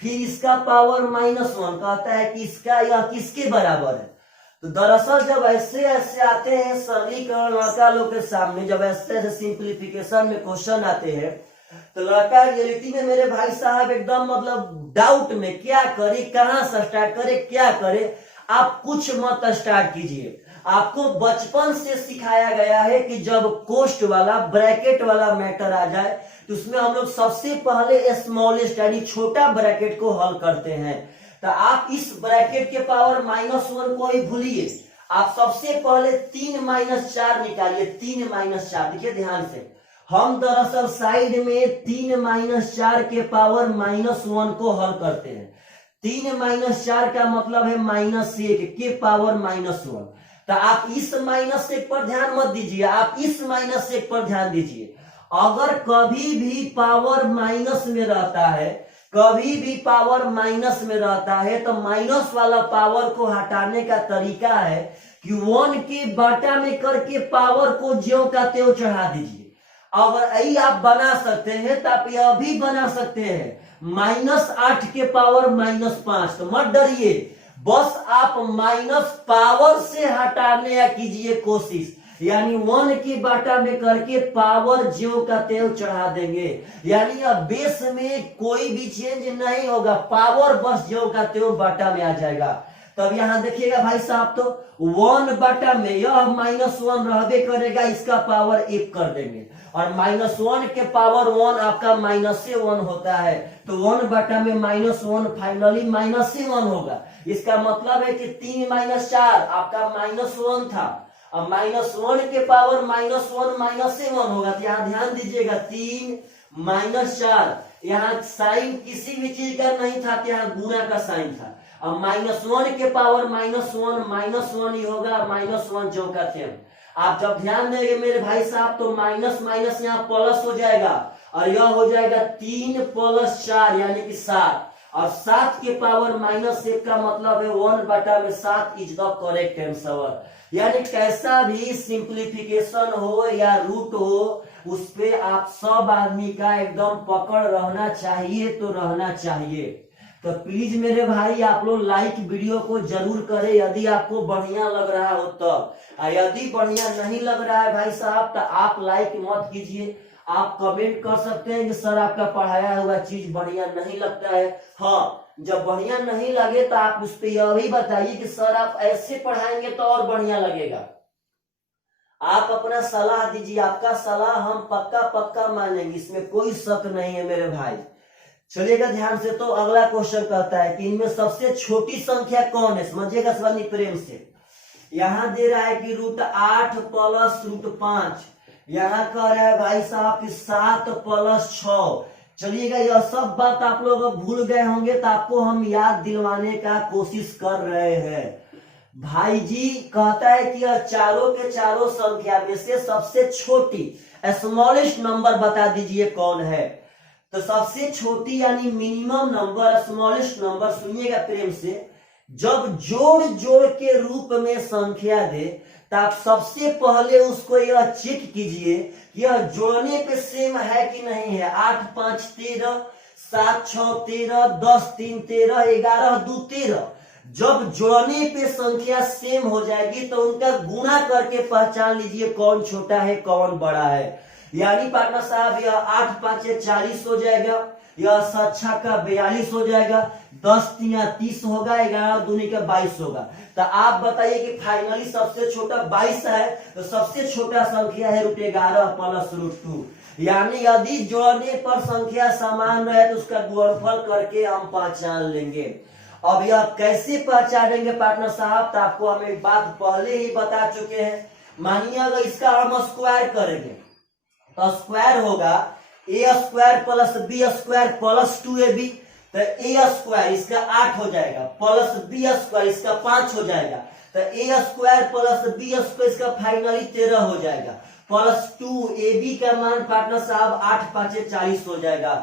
फिर इसका पावर -1 कहता है कि इसका यह किसके बराबर है। तो दरअसल जब ऐसे ऐसे आते हैं सरलीकरण लड़का लोग के सामने, जब ऐसे ऐसे सिंप्लीफिकेशन में क्वेश्चन आते हैं, तो लड़का रियलिटी में मेरे भाई साहब एकदम मतलब डाउट में क्या करे, कहां से स्टार्ट करे, क्या करे। आप कुछ मत स्टार्ट कीजिए। आपको बचपन से सिखाया गया है कि जब कोष्ट वाला ब्रैकेट वाला मैटर आ जाए तो उसमें हम लोग सबसे पहले स्मॉलेस्ट यानी छोटा ब्रैकेट को हल करते हैं। तो आप इस ब्रैकेट के पावर -1 को ही भूलिए, आप सबसे पहले 3 - 4 निकालिए। 3 - 4 देखिए ध्यान से, हम दरअसल साइड में 3 - 4 के पावर -1 को हल करते हैं। 3 - 4 का मतलब है -1 के पावर -1। तो आप इस -1 पर ध्यान मत दीजिए, आप इस -1 पर ध्यान दीजिए। अगर कभी भी पावर माइनस में रहता है, कभी भी पावर माइनस में रहता है, तो माइनस वाला पावर को हटाने का तरीका है कि 1 के बटा में करके पावर को ज्यों का त्यों चढ़ा दीजिए। अगर यही आप बना सकते हैं तो आप यह भी बना सकते हैं -8 के पावर -5। तो मत डरिए, बस आप माइनस पावर से हटाने या कीजिए कोशिश, यानी 1 के बाटा में करके पावर ज्यों का त्यों चढ़ा देंगे, यानी अब बेस में कोई भी चेंज नहीं होगा, पावर बस ज्यों का त्यों बाटा में आ जाएगा। तब यहां देखिएगा भाई साहब, तो 1 बटा में यह -1 रहबे करेगा, इसका पावर 1 कर देंगे, और -1 के पावर 1 आपका -1 होता है, तो 1 बटा में -1 फाइनली -1 होगा। इसका मतलब है कि 3 - 4 आपका -1 था, अब -1 के पावर -1 होगा। तो यहाँ ध्यान दीजिएगा 3 - 4, यहाँ साइन किसी भी चीज का नहीं था, तो यहाँ गुणा का साइन था। अब -1 के पावर -1 ही होगा, -1 जो का थे। आप जब ध्यान देंगे मेरे भाई साहब, तो माइनस माइनस यहाँ प्लस हो जाएगा, और यह हो जाएगा 3 + 4 यानी कि 7, और 7 के पावर -1 का मतलब है 1 बटा में 7 इज द करेक्ट आंसर। यानी कैसा भी सिंप्लीफिकेशन हो या रूट हो, उस पे आप सब आदमी का एकदम पकड़ रहना चाहिए, तो रहना चाहिए। तो प्लीज मेरे भाई आप लोग लाइक वीडियो को जरूर करें यदि आपको बढ़िया लग रहा हो तब, यदि बढ़िया नहीं लग रहा है भाई साहब तो आप लाइक मत कीजिए। आप कमेंट कर सकते हैं कि सर आपका पढ़ाया हुआ चीज बढ़िया नहीं लगता है। हाँ, जब बढ़िया नहीं लगे तो आप उस पर यह भी बताइए कि सर आप ऐसे पढ़ाएंगे तो और बढ़िया लगेगा। आप अपना सलाह दीजिए, आपका सलाह हम पक्का पक्का मानेंगे, इसमें कोई शक नहीं है मेरे भाई। चलिएगा ध्यान से। तो अगला क्वेश्चन कहता है कि इनमें सबसे छोटी संख्या कौन है, समझिएगा सवाल प्रेम से। यहां दे रहा है कि √8 प्लस √5, यहाँ कह रहा है भाई साहब कि 7 प्लस 6। चलिएगा यह सब बात आप लोग भूल गए होंगे, तो आपको हम याद दिलवाने का कोशिश कर रहे हैं। भाई जी कहता है कि यह चारों के चारों संख्या में से सबसे छोटी स्मॉलेस्ट नंबर बता दीजिए कौन है। तो सबसे छोटी यानी मिनिमम नंबर, स्मॉलेस्ट नंबर, सुनिएगा प्रेम से, जब जोड़ जोड़ के रूप में संख्या दे तो आप सबसे पहले उसको यह चेक कीजिए कि यह जोड़ने पे सेम है कि नहीं है। 8 5 13, 7 6 13, 10 3 13, 11 2 13। जब जोड़ने पे संख्या सेम हो जाएगी तो उनका गुणा करके पहचान लीजिए कौन छोटा है कौन बड़ा है। यानी पार्टनर साहब यह 8 5 40 हो जाएगा, यह 7 6 का 42 हो जाएगा, 10 3 30 होगा, 11 दूनी का 22 होगा। तो आप बताइए कि फाइनली सबसे छोटा 22 है, तो सबसे छोटा संख्या है √11 प्लस √2। यानी यदि जोड़ने पर संख्या समान रहे तो उसका गुणनफल करके हम पहचान लेंगे। अब यह कैसे पहचानेंगे पार्टनर साहब, तो आपको हम एक बात पहले ही बता चुके हैं। मानिए अगर इसका हम स्क्वायर करेंगे तो स्क्वायर होगा a² plus b² plus 2ab। तो a² इसका 8 हो जाएगा, प्लस b² इसका 5 हो जाएगा। तो a² प्लस b² इसका फाइनली 13 हो जाएगा, प्लस 2ab का मान पार्टनर साहब 8 5 40 हो जाएगा।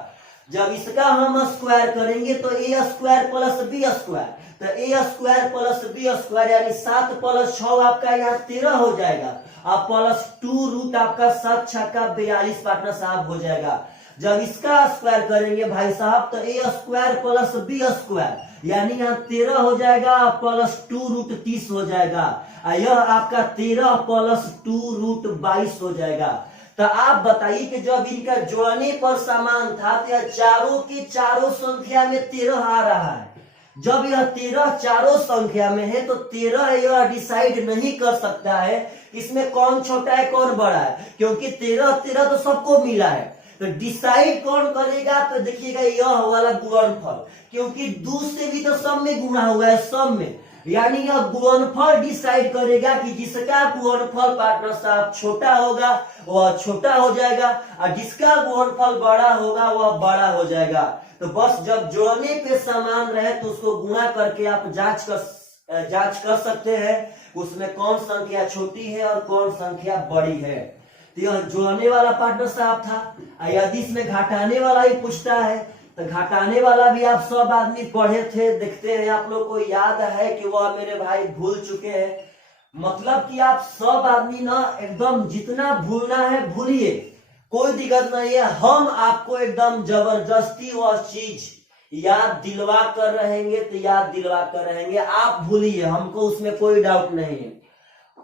जब इसका हम स्क्वायर करेंगे तो a² प्लस b², तो a² प्लस b² यानी 7 प्लस 6 आपका यहाँ 13 हो जाएगा, अब प्लस 2 रूट आपका 7 6 का 42 पार्टनर साहब हो जाएगा। जब इसका स्क्वायर करेंगे भाई साहब तो a² प्लस b² यानी यहाँ 13 हो जाएगा, प्लस 2 रूट 30 हो जाएगा। यह आपका 13 प्लस 2 रूट 22 हो जाएगा। तो आप बताइए कि जब इनका जोड़ने पर समान था तो यह चारों की चारों संख्या में 13 आ रहा है। जब यह 13 चारों संख्या में है तो 13 यह डिसाइड नहीं कर सकता है इसमें कौन छोटा है कौन बड़ा है, क्योंकि 13 तो सबको मिला है। तो डिसाइड कौन करेगा, तो देखिएगा यह वाला गुणनफल, क्योंकि 2 से भी तो सब में गुणा हुआ है, सब में, यानी यह गुणनफल डिसाइड करेगा कि जिसका गुणनफल पार्टनर साहब छोटा होगा वह छोटा हो जाएगा और जिसका गुणनफल बड़ा होगा वह बड़ा हो जाएगा। तो बस जब जोड़ने पे समान रहे तो उसको गुणा करके आप जांच कर सकते हैं उसमें कौन संख्या छोटी है और कौन संख्या बड़ी है। तो यह जोड़ने वाला पार्टनर साहब था। यदि इसमें घटाने वाला ही पूछता है तो घटाने वाला भी आप सब आदमी पढ़े थे, देखते हैं, आप लोग को याद है कि वह मेरे भाई भूल चुके हैं। मतलब कि आप सब आदमी ना एकदम जितना भूलना है भूलिए, कोई दिक्कत नहीं है। हम आपको एकदम जबरदस्ती वह चीज याद दिलवा कर रहेंगे तो याद दिलवा कर रहेंगे, आप भूलिए, हमको उसमें कोई डाउट नहीं है।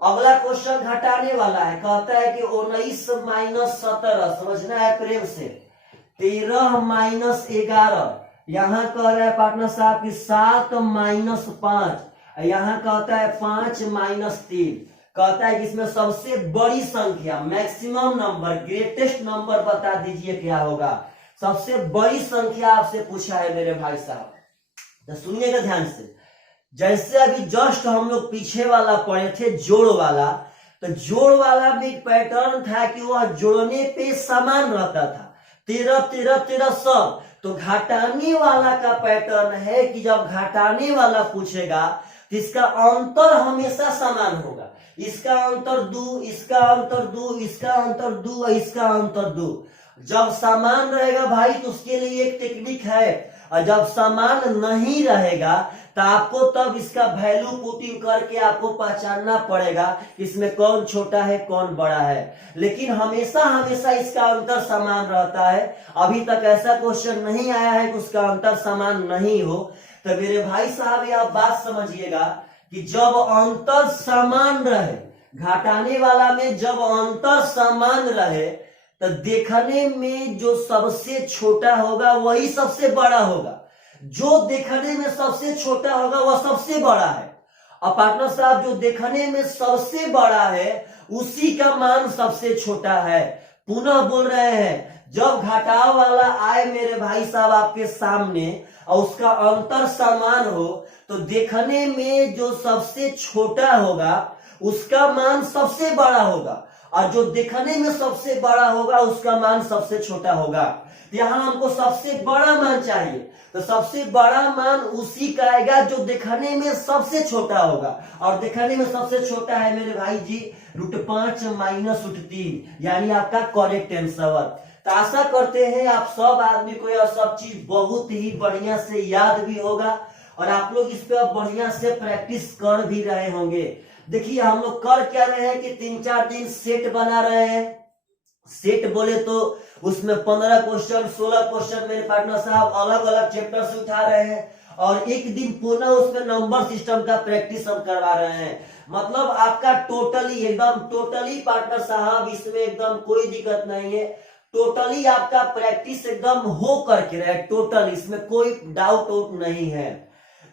अगला क्वेश्चन घटाने वाला है, कहता है कि 19 माइनस 17, समझना है प्रेम से। 13 माइनस 11, यहाँ कह रहा है पार्टनर साहब की 7 माइनस 5, यहाँ कहता है 5 माइनस 3। कहता है कि इसमें सबसे बड़ी संख्या, मैक्सिमम नंबर, ग्रेटेस्ट नंबर बता दीजिए क्या होगा। सबसे बड़ी संख्या आपसे पूछा है मेरे भाई साहब, तो सुनिएगा ध्यान से। जैसे अभी जस्ट हम लोग पीछे वाला पढ़े थे जोड़ वाला, तो जोड़ वाला में एक पैटर्न था कि वह जोड़ने पे समान रहता था, 13 13 13 सब। तो घटाने वाला का पैटर्न है कि जब घटाने वाला पूछेगा तो इसका अंतर हमेशा समान होगा। इसका अंतर 2, इसका अंतर 2, इसका अंतर 2 और इसका अंतर 2। जब समान रहेगा भाई तो उसके लिए एक टेक्निक है, और जब समान नहीं रहेगा तो आपको तब इसका वैल्यू पुटिंग करके आपको पहचानना पड़ेगा इसमें कौन छोटा है कौन बड़ा है। लेकिन हमेशा हमेशा इसका अंतर समान रहता है। अभी तक ऐसा क्वेश्चन नहीं आया है कि उसका अंतर समान नहीं हो। तो मेरे भाई साहब ये आप बात समझिएगा कि जब अंतर समान रहे, घटाने वाला में जब अंतर समान रहे तो देखने में जो सबसे छोटा होगा वही सबसे बड़ा होगा, जो देखने में सबसे छोटा होगा वह सबसे बड़ा है। और पार्टनर साहब जो देखने में सबसे बड़ा है उसी का मान सबसे छोटा है। पुनः बोल रहे हैं, जब घटाव वाला आए मेरे भाई साहब आपके सामने और उसका अंतर समान हो, तो देखने में जो सबसे छोटा होगा उसका मान सबसे बड़ा होगा, और जो देखने में सबसे बड़ा होगा उसका मान सबसे छोटा होगा। तो यहाँ हमको सबसे बड़ा मान चाहिए, तो सबसे बड़ा मान उसी का आएगा जो देखने में सबसे छोटा होगा, और देखने में सबसे छोटा है मेरे भाई जी √5 - √3, यानी आपका करेक्ट आंसर। तो आशा करते हैं आप सब आदमी को यह सब चीज बहुत ही बढ़िया से याद भी होगा, और आप लोग इस पे बढ़िया से प्रैक्टिस कर भी रहे होंगे। देखिए हम लोग कर क्या रहे हैं कि 3-4 दिन सेट बना रहे हैं। सेट बोले तो उसमें 15 क्वेश्चन 16 क्वेश्चन मेरे पार्टनर साहब अलग अलग चैप्टर से उठा रहे हैं, और एक दिन पुनः उसमें नंबर सिस्टम का प्रैक्टिस हम करवा रहे हैं। मतलब आपका टोटली पार्टनर साहब इसमें एकदम कोई दिक्कत नहीं है, टोटली आपका प्रैक्टिस एकदम हो करके रहे, टोटल इसमें कोई डाउट नहीं है।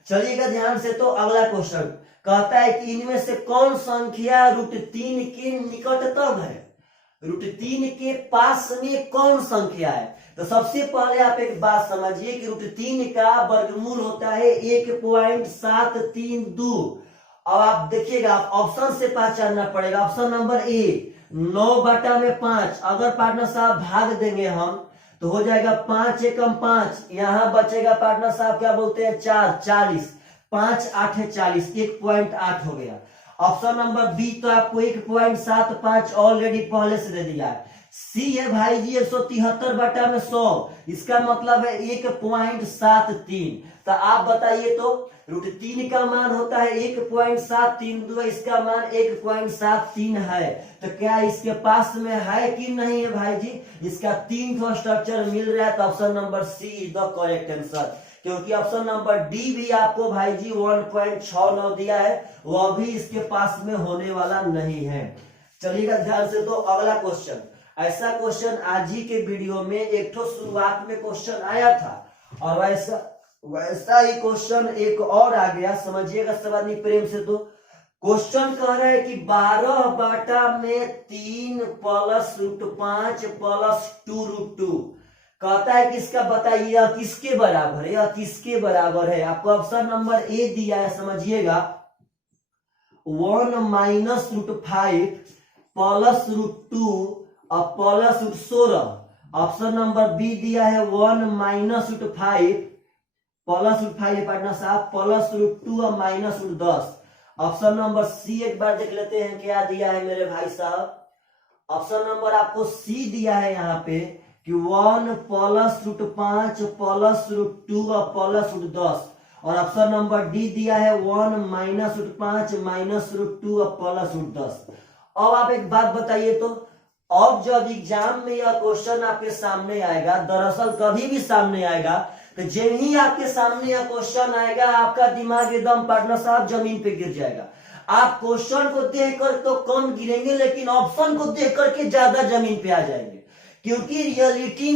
चलिएगा ध्यान से। तो अगला क्वेश्चन कहता है कि इनमें से कौन संख्या √3 के निकटतम है, √3 के पास में कौन संख्या है। तो सबसे पहले आप एक बात समझिए कि √3 का वर्गमूल होता है 1.732। अब आप देखिएगा, आप ऑप्शन से पहचानना पड़ेगा। ऑप्शन नंबर ए 9/5, अगर पार्टनर साहब भाग देंगे हम तो हो जाएगा 5 एकम 5, यहां बचेगा पार्टनर साहब क्या बोलते हैं 4, 40, 5 8 40, 1.8 हो गया। ऑप्शन नंबर बी तो आपको 1.75 ऑलरेडी पहले से दे दिया है। सी है भाई जी 173/100, इसका मतलब है 1.73। तो आप बताइए तो √3 का मान होता है 1.732, इसका मान 1.73 है। तो क्या इसके पास में है कि नहीं है भाई जी। इसका 3 स्ट्रक्चर मिल रहा है, तो option number C is the correct answer. क्योंकि ऑप्शन नंबर डी भी आपको भाई जी 1.69 दिया है, वह भी इसके पास में होने वाला नहीं है। चलिएगा ध्यान से। तो अगला क्वेश्चन, ऐसा क्वेश्चन आज ही के वीडियो में एक तो शुरुआत में क्वेश्चन आया था, और वैसा ही क्वेश्चन एक और आ गया, समझिएगा सवानी प्रेम से। तो क्वेश्चन कह रहा है कि 12/3 + √5 + 2√2 कहता है कि इसका बताइए किसके बराबर है, या किसके बराबर है। आपको ऑप्शन नंबर ए दिया है, समझिएगा 1 - √5 + √2 और +16। ऑप्शन नंबर बी दिया है 1 - √5 +√5 पार्टनर साहब +√2 और -√10। ऑप्शन नंबर सी एक बार देख लेते हैं क्या दिया है मेरे भाई साहब। ऑप्शन नंबर आपको सी दिया है यहाँ पे कि 1 + √5 +√2 और +10, और ऑप्शन नंबर डी दिया है 1 - √5 -√2 और +10। अब आप एक बात बताइए तो, अब जब एग्जाम में यह क्वेश्चन आपके सामने आएगा, दरअसल कभी भी सामने आएगा, तो जब ही आपके सामने यह क्वेश्चन आएगा आपका दिमाग एकदम पार्टनर साहब जमीन पे गिर जाएगा। आप क्वेश्चन को देखकर तो कम गिरेंगे, लेकिन ऑप्शन को देख करके ज्यादा जमीन पे आ जाएंगे, क्योंकि रियलिटी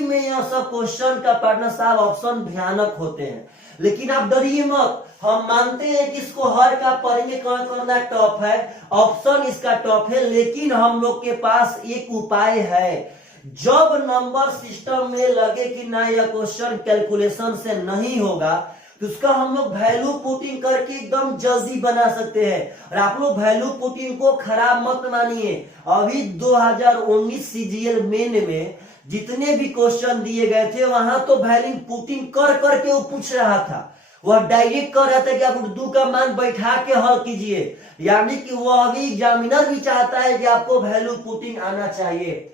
में यह सब क्वेश्चन का पार्टनर साहब ऑप्शन भयानक होते हैं। लेकिन आप डरिए मत, हम मानते हैं कि इसको हर का पढ़ेंगे करना टफ है, ऑप्शन इसका टफ है, लेकिन हम लोग के पास एक उपाय है। जब नंबर सिस्टम में लगे कि ना यह क्वेश्चन कैलकुलेशन से नहीं होगा, तो उसका हम लोग वैल्यू पुटिंग करके एकदम जल्दी बना सकते हैं। और आप लोग वैल्यू पुटिंग को खराब मत मानिए। अभी 2019 सीजीएल मेन में जितने भी क्वेश्चन दिए गए थे, वहां तो वैल्यू पुटिंग कर करके वो पूछ रहा था, वह डायरेक्ट कर रहा था कि आप उर्दू का मान बैठा के हल कीजिए, यानी कि वह अभी एग्जामिनर भी चाहता है कि आपको वैल्यू पुटिंग आना चाहिए।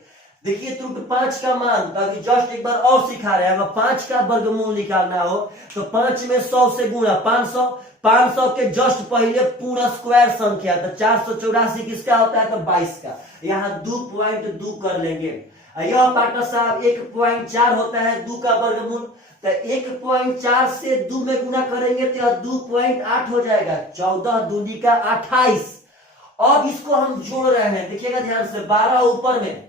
देखिए √5 का मान, ताकि जस्ट एक बार और सिखा रहे हैं, अगर 5 का वर्गमूल निकालना हो तो 5 में 100 से गुणा 500 के जस्ट पहले पूरा स्क्वायर संख्या, तो 484 किसका होता है, तो 22 का, यहाँ 2.2 कर लेंगे। यह पार्टनर साहब 1.4 होता है 2 का वर्गमूल, तो 1.4 से 2 में गुना करेंगे तो यह 2.8 हो जाएगा, 14 दूनी का 28। अब इसको हम जोड़ रहे हैं, देखिएगा ध्यान से, 12 ऊपर में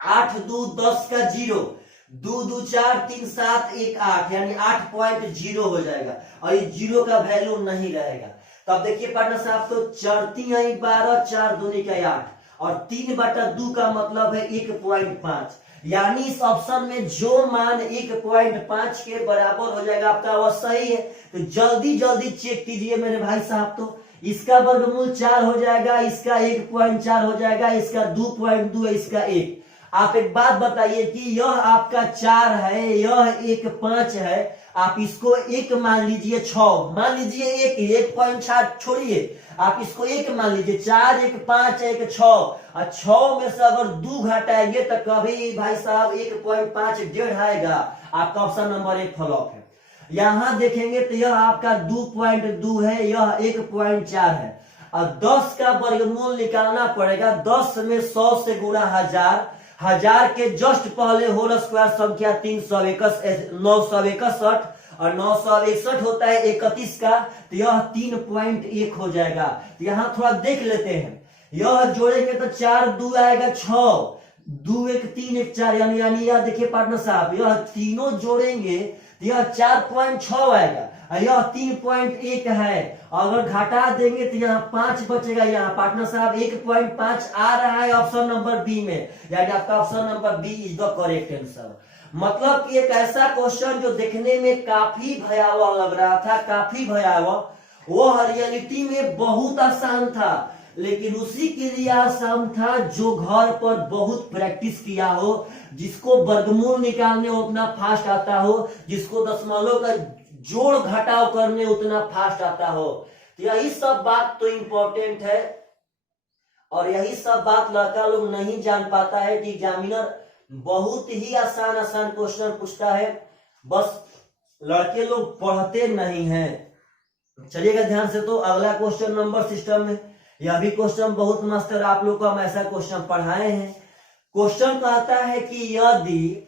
8 2 10 का 0, 2 2 4 3 7 1 8, यानी 8.0 हो जाएगा, और ये 0 का वैल्यू नहीं रहेगा। तो अब देखिए पार्टनर साहब, तो चढ़ती है 12, 4 दूनी का 8, और 3/2 का मतलब है 1.5, यानी इस ऑप्शन में जो मान 1.5 के बराबर हो जाएगा आपका वह सही है। तो जल्दी जल्दी चेक कीजिए मेरे भाई साहब। तो इसका वर्गमूल 4 हो जाएगा, इसका 1.4 हो जाएगा, इसका 2.2 है, इसका 1। आप एक बात बताइए कि यह आपका 4 है, यह 1.5 है, आप इसको 1 मान लीजिए, 6 मान लीजिए, 1.6 छोड़िए, आप इसको 1 मान लीजिए, 4 1 5 1 6, और 6 में से अगर 2 घटाएंगे तो कभी भाई साहब 1.5 डेढ़ आएगा। आपका ऑप्शन नंबर 1 फ्लॉप है। यहां देखेंगे तो यह आपका 2.2 है, यह 1.4 है, और 10 का वर्गमूल निकालना पड़ेगा। 10 में 100 से गुणा 1000 के जस्ट पहले होल स्क्वायर संख्या 961 और 961 होता है 31 का, तो यह 3.1 हो जाएगा। तो यहां थोड़ा देख लेते हैं, यह जोड़ेंगे तो 4 2 आएगा 6, 2 1 3 1 4, यानी यह देखिए पार्टनर साहब, यह तीनों जोड़ेंगे तो यह 4.6 आएगा, यह 3.1 है। अगर घटा देंगे तो यहाँ 5 बचेगा, यहाँ पार्टनर साहब 1.5 आ रहा है ऑप्शन नंबर बी में, यानी आपका option number B is the correct answer. मतलब कि एक ऐसा क्वेश्चन जो देखने में काफी भयावह लग रहा था, काफी भयावह, वो रियलिटी में बहुत आसान था, लेकिन उसी के लिए आसान था जो घर पर बहुत प्रैक्टिस किया हो, जिसको वर्गमूल निकालने उतना फास्ट आता हो, जिसको दशमलव का जोड़ घटाव करने उतना फास्ट आता हो। तो यही सब बात तो इंपॉर्टेंट है, और यही सब बात लड़का लोग नहीं जान पाता है कि एग्जामिनर बहुत ही आसान आसान क्वेश्चन पूछता है, बस लड़के लोग पढ़ते नहीं हैं। चलिएगा ध्यान से। तो अगला क्वेश्चन नंबर सिस्टम में, यह भी क्वेश्चन बहुत मस्त है, आप लोग को हम ऐसा क्वेश्चन पढ़ाए हैं। क्वेश्चन कहता है कि यदि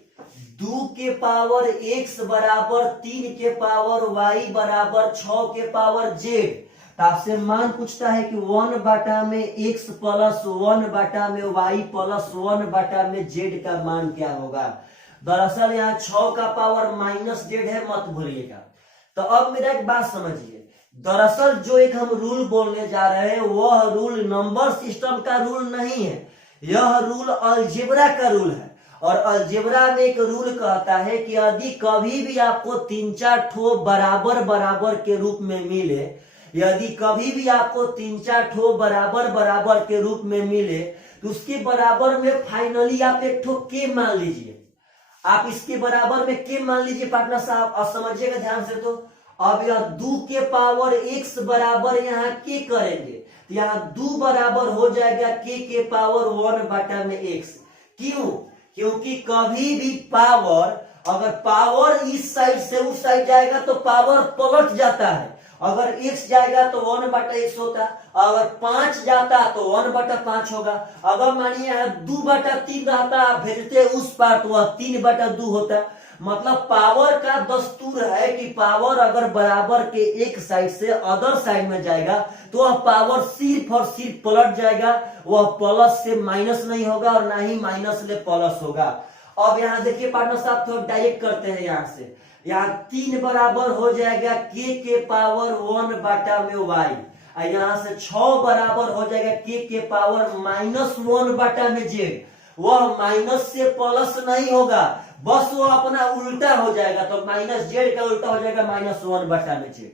2 के पावर x बराबर 3 के पावर y बराबर 6 के पावर z, तो आपसे मान पूछता है कि 1/में x प्लस 1/में y प्लस 1/में z का मान क्या होगा। दरअसल यहाँ 6 का पावर -z है, मत भूलिएगा। तो अब मेरा एक बात समझिए, दरअसल जो एक हम रूल बोलने जा रहे हैं वह रूल नंबर सिस्टम का रूल नहीं है, यह रूल अलजेब्रा का रूल है। और अलजेब्रा में एक रूल कहता है कि यदि कभी भी आपको 3-4 ठो बराबर बराबर के रूप में मिले, यदि कभी भी आपको 3-4 ठो बराबर बराबर के रूप में मिले, तो उसके बराबर में फाइनली आप एक ठो के मान लीजिए, आप इसके बराबर में के मान लीजिए पार्टनर साहब। अब समझिएगा ध्यान से। तो अब यह 2 के पावर x बराबर यहाँ के करेंगे, तो यहाँ 2 बराबर हो जाएगा के पावर 1/में x। क्यों? क्योंकि कभी भी पावर, अगर पावर इस साइड से उस साइड जाएगा तो पावर पलट जाता है। अगर x जाएगा तो 1/x होता, अगर 5 जाता तो 1/5 होगा। अगर मानिए यहाँ 2/3 रहता, आप भेजते उस पार तो वह 3/2 होता। मतलब पावर का दस्तूर है कि पावर अगर बराबर के एक साइड से अदर साइड में जाएगा तो वह पावर सिर्फ और सिर्फ पलट जाएगा, वह प्लस से माइनस नहीं होगा और ना ही माइनस से प्लस होगा। अब यहाँ देखिए पार्टनर साहब, थोड़ा डायरेक्ट करते हैं यहाँ से। यहाँ 3 बराबर हो जाएगा के पावर 1/में y, यहाँ से 6 बराबर हो जाएगा के पावर -1/में z। वह माइनस से प्लस नहीं होगा, बस वो अपना उल्टा हो जाएगा, तो -z का उल्टा हो जाएगा -1/में z।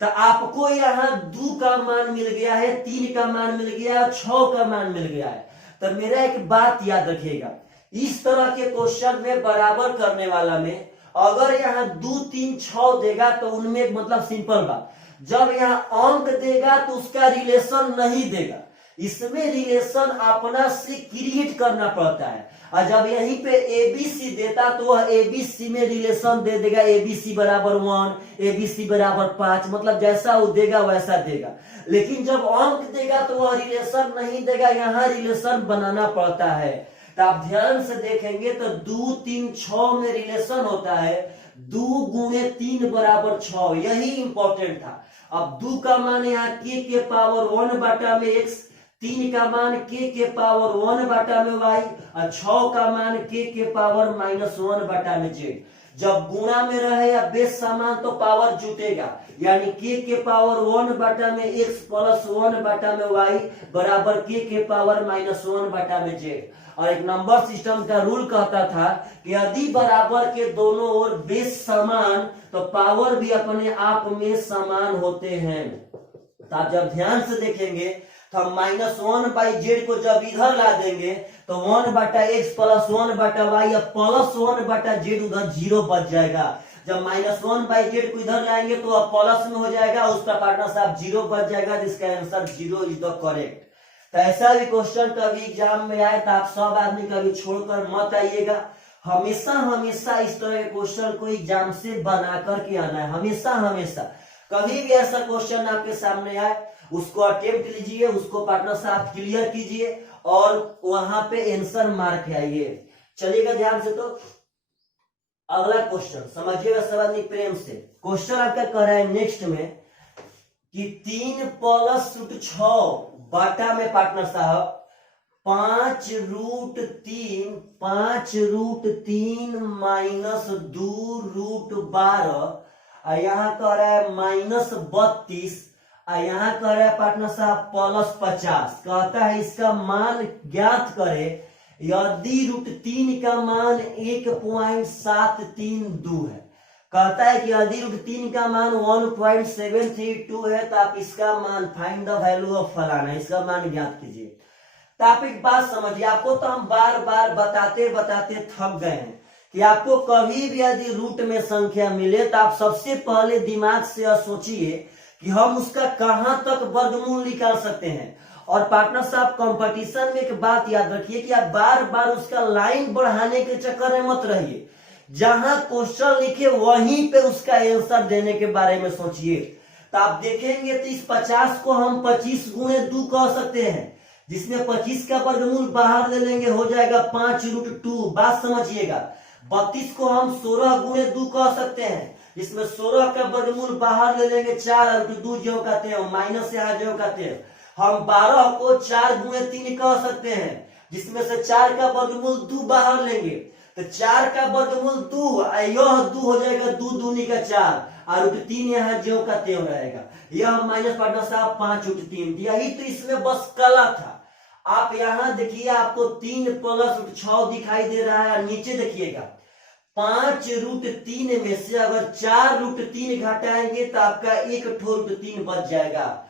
तो आपको यहाँ 2 का मान मिल गया है, 3 का मान मिल गया है, 6 का मान मिल गया है। तो मेरा एक बात याद रखिएगा, इस तरह के क्वेश्चन में बराबर करने वाला में अगर यहाँ 2 3 6 देगा तो उनमें मतलब सिंपल बात, जब यहाँ अंक देगा तो उसका रिलेशन नहीं देगा, इसमें रिलेशन अपना से क्रिएट करना पड़ता है। और जब यहीं पे एबीसी देता तो वह एबीसी में रिलेशन दे देगा, एबीसी बराबर 1, एबीसी बराबर 5, मतलब जैसा वो देगा वैसा देगा। लेकिन जब अंक देगा तो वह रिलेशन नहीं देगा, यहाँ रिलेशन बनाना पड़ता है। तो आप ध्यान से देखेंगे तो 2 3 6 में रिलेशन होता है 2 × 3 = 6, यही इंपॉर्टेंट था। अब 2 का मान यहाँ के पावर 1/में x, 3 का मान के पावर 1/में y और 6 का मान के पावर -1/में z। जब गुणा में रहे या बेस समान तो पावर जुटेगा, यानी के पावर 1 बटा में x प्लस 1 बटा में y बराबर के पावर माइनस 1 बटा में z। और एक नंबर सिस्टम का रूल कहता था कि यदि बराबर के दोनों ओर बेस समान तो पावर भी अपने आप में समान होते हैं। तो आप जब ध्यान से देखेंगे तो हम -1/z को जब इधर ला देंगे तो 1 बटा x प्लस 1 बटा y या प्लस 1 बटा z उधर 0 बच जाएगा। जब -1/z को इधर लाएंगे तो अब प्लस में हो जाएगा, उसका पार्टनर साहब 0 बच जाएगा, जिसका आंसर 0 इज द करेक्ट। तो ऐसा भी क्वेश्चन कभी एग्जाम में आए तो आप सब आदमी कभी छोड़कर मत आइएगा। हमेशा इस तरह के क्वेश्चन को एग्जाम से बना करके आना है, हमेशा। कभी भी ऐसा क्वेश्चन आपके सामने आए उसको अटेम्प्ट लीजिए, उसको पार्टनर से आप क्लियर कीजिए और वहां पे आंसर मार के आइए। चलिएगा ध्यान से। तो अगला क्वेश्चन समझिएगा सब आदमी प्रेम से। क्वेश्चन आपका कह रहा है नेक्स्ट में कि 3 प्लस रूट 6 बटा में पार्टनर साहब 5√3 माइनस 2√12 यहाँ कह रहा है -32 यहाँ कह रहा है पार्टनर साहब +50। कहता है इसका मान ज्ञात करे यदि √3 का मान 1.732 है। कहता है कि यदि √3 का मान 1.732 है तो आप इसका मान फाइंड द वैल्यू ऑफ फलाना, इसका मान ज्ञात कीजिए। तो आप एक बात समझिए, आपको तो हम बार बार बताते थक गए हैं कि आपको कभी भी यदि रूट में संख्या मिले तो आप सबसे पहले दिमाग से सोचिए कि हम उसका कहां तक वर्गमूल निकाल सकते हैं। और पार्टनर साहब कंपटीशन में एक बात याद रखिए कि आप बार बार उसका लाइन बढ़ाने के चक्कर में मत रहिए। जहां क्वेश्चन लिखे वहीं पे उसका आंसर देने के बारे में सोचिए। तो आप देखेंगे तो इस 50 को हम 25 गुणे 2 कह सकते हैं, जिसमें 25 का वर्गमूल बाहर ले लेंगे हो जाएगा 5√2। बात समझिएगा। 32 को हम 16 गुणे 2 कह सकते हैं, जिसमें 16 का वर्गमूल बाहर ले लेंगे 4√2 जो कहते हैं, माइनस यहाँ जो कहते हैं। हम 12 को 4 गुणे 3 कह सकते हैं, जिसमें से 4 का वर्गमूल 2 बाहर लेंगे तो 4 का वर्गमूल 2, यह 2 हो जाएगा 2 दूनी का 4 और √3 यहाँ जो का त्यों रहेगा। यह माइनस पार्टनर साहब 5√3। यही तो इसमें बस कला था। आप यहाँ देखिए आपको 3 प्लस √6 दिखाई दे रहा है। नीचे देखिएगा 5√3 में से अगर 4√3 घटाएंगे तो आपका 1/√3 बच जाएगा।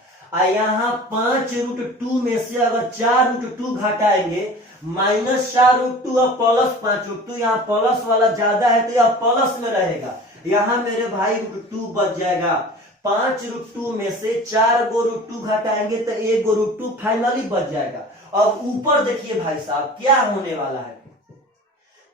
यहाँ 5√2 में से अगर 4√2 घटाएंगे -4√2 और +5√2, यहाँ प्लस वाला ज्यादा है तो यह प्लस में रहेगा। यहाँ मेरे भाई √2 बच जाएगा। 5√2 में से 4 गो √2 घटाएंगे तो 1 गो √2 फाइनली बच जाएगा। अब ऊपर देखिए भाई साहब क्या होने वाला है।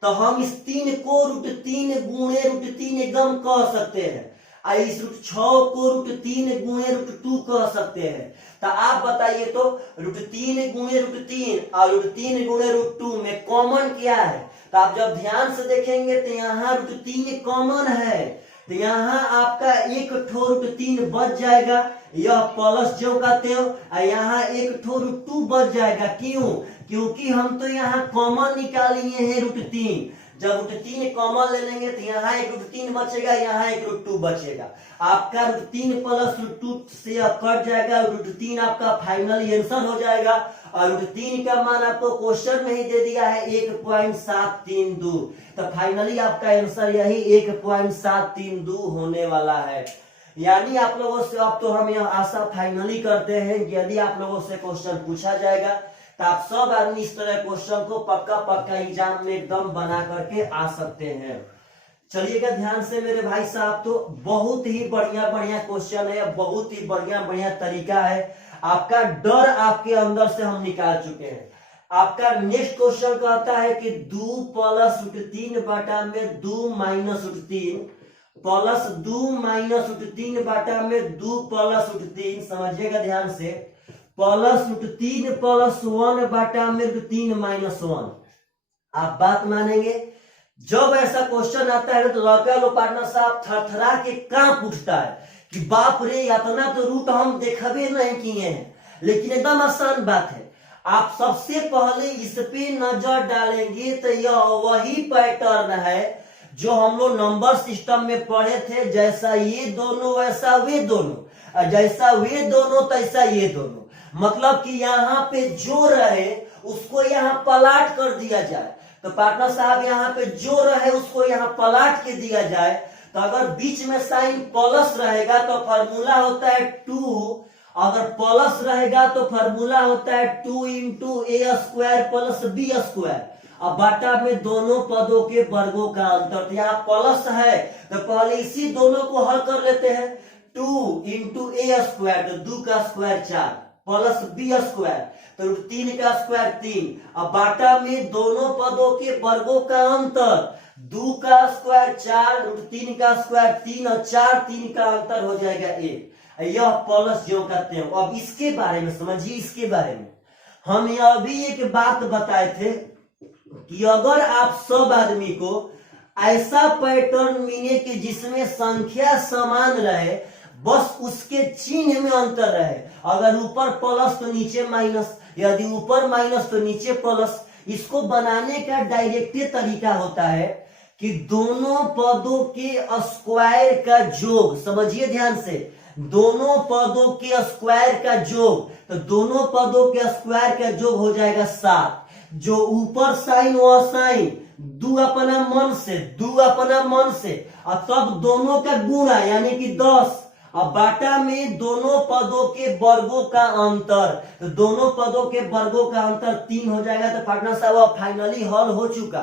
तो हम इस 3 को √3 गुणे √3 एकदम कह सकते हैं, इस √6 को √3 गुणे √2 कह सकते हैं। तो आप बताइए तो √3 गुणे √3 और √3 गुणे √2 में कॉमन क्या है। तो आप जब ध्यान से देखेंगे तो यहाँ √3 कॉमन है, तो यहाँ आपका 1/√3 बच जाएगा। यह प्लस जो कहते हो, यहाँ 1/√2 बच जाएगा। क्यों? क्योंकि हम तो यहाँ कॉमन निकाल लिए हैं √3। जब √3 कॉमन ले लेंगे तो यहाँ 1/√3 बचेगा, यहाँ 1/√2 बचेगा। आपका √3 प्लस √2 से कट जाएगा। √3 आपका फाइनल आंसर हो जाएगा और √3 का मान आपको क्वेश्चन में ही दे दिया है 1.732। तो फाइनली आपका आंसर यही 1.732 होने वाला है। यानी आप लोगों से अब तो हम यह आशा फाइनली करते हैं कि यदि आप लोगों से क्वेश्चन पूछा जाएगा तो आप सब आदमी इस तरह क्वेश्चन को पक्का एग्जाम में एकदम बना करके आ सकते हैं। चलिएगा ध्यान से मेरे भाई साहब। तो बहुत ही बढ़िया क्वेश्चन है, बहुत ही बढ़िया तरीका है। आपका डर आपके अंदर से हम निकाल चुके हैं। आपका नेक्स्ट क्वेश्चन कहता है कि 2 प्लस √3 बटा में 2 माइनस √3 प्लस 2 माइनस √3 बटा में 2 प्लस √3। समझिएगा ध्यान से। प्लस √3 प्लस 1 बटा में √3 माइनस 1। आप बात मानेंगे, जब ऐसा क्वेश्चन आता है तो लड़का लोग पार्टनर साहब थरथरा के कांप उठता है कि बाप रे इतना तो रूट हम देखबे नहीं किए हैं। लेकिन एकदम आसान बात है। आप सबसे पहले इस पे नजर डालेंगे तो यह वही पैटर्न है जो हम लोग नंबर सिस्टम में पढ़े थे, जैसा ये दोनों वैसा वे दोनों, और जैसा वे दोनों तैसा ये दोनों। मतलब कि यहाँ पे जो रहे उसको यहाँ पलाट कर दिया जाए। तो पार्टनर साहब यहाँ पे जो रहे उसको यहाँ पलाट के दिया जाए। तो अगर बीच में साइन प्लस रहेगा तो फॉर्मूला होता है 2, अगर प्लस रहेगा तो फॉर्मूला होता है 2 into a square plus b square. अब बाटा में दोनों पदों के वर्गों का अंतर, तो यहाँ प्लस है तो पहले इसी दोनों को हल कर लेते हैं। 2 इंटू ए स्क्वायर, तो 2 का स्क्वायर 4 प्लस बी स्क्वायर, तो 3 का स्क्वायर 3। अब बाटा में दोनों पदों के वर्गों का अंतर, 2 का स्क्वायर 4, 3 का स्क्वायर 3 और 4 3 का अंतर हो जाएगा 1। यह प्लस जो कहते हैं। अब इसके बारे में समझिए, इसके बारे में हम यह भी एक बात बताए थे कि अगर आप सब आदमी को ऐसा पैटर्न मिले कि जिसमें संख्या समान रहे, बस उसके चिन्ह में अंतर रहे, अगर ऊपर प्लस तो नीचे माइनस, यदि ऊपर माइनस तो नीचे प्लस, इसको बनाने का डायरेक्ट तरीका होता है कि दोनों पदों के स्क्वायर का योग, समझिए ध्यान से, दोनों पदों के स्क्वायर का योग, तो दोनों पदों के स्क्वायर का योग हो जाएगा 7। जो ऊपर साइन वह साइन, दो अपना मन से, दो अपना मन से, और तब दोनों का गुणा यानी कि 10। अब बाटा में दोनों पदों के वर्गों का अंतर, तो दोनों पदों के वर्गों का अंतर 3 हो जाएगा। तो पार्टनर साहब फाइनली हल हो चुका।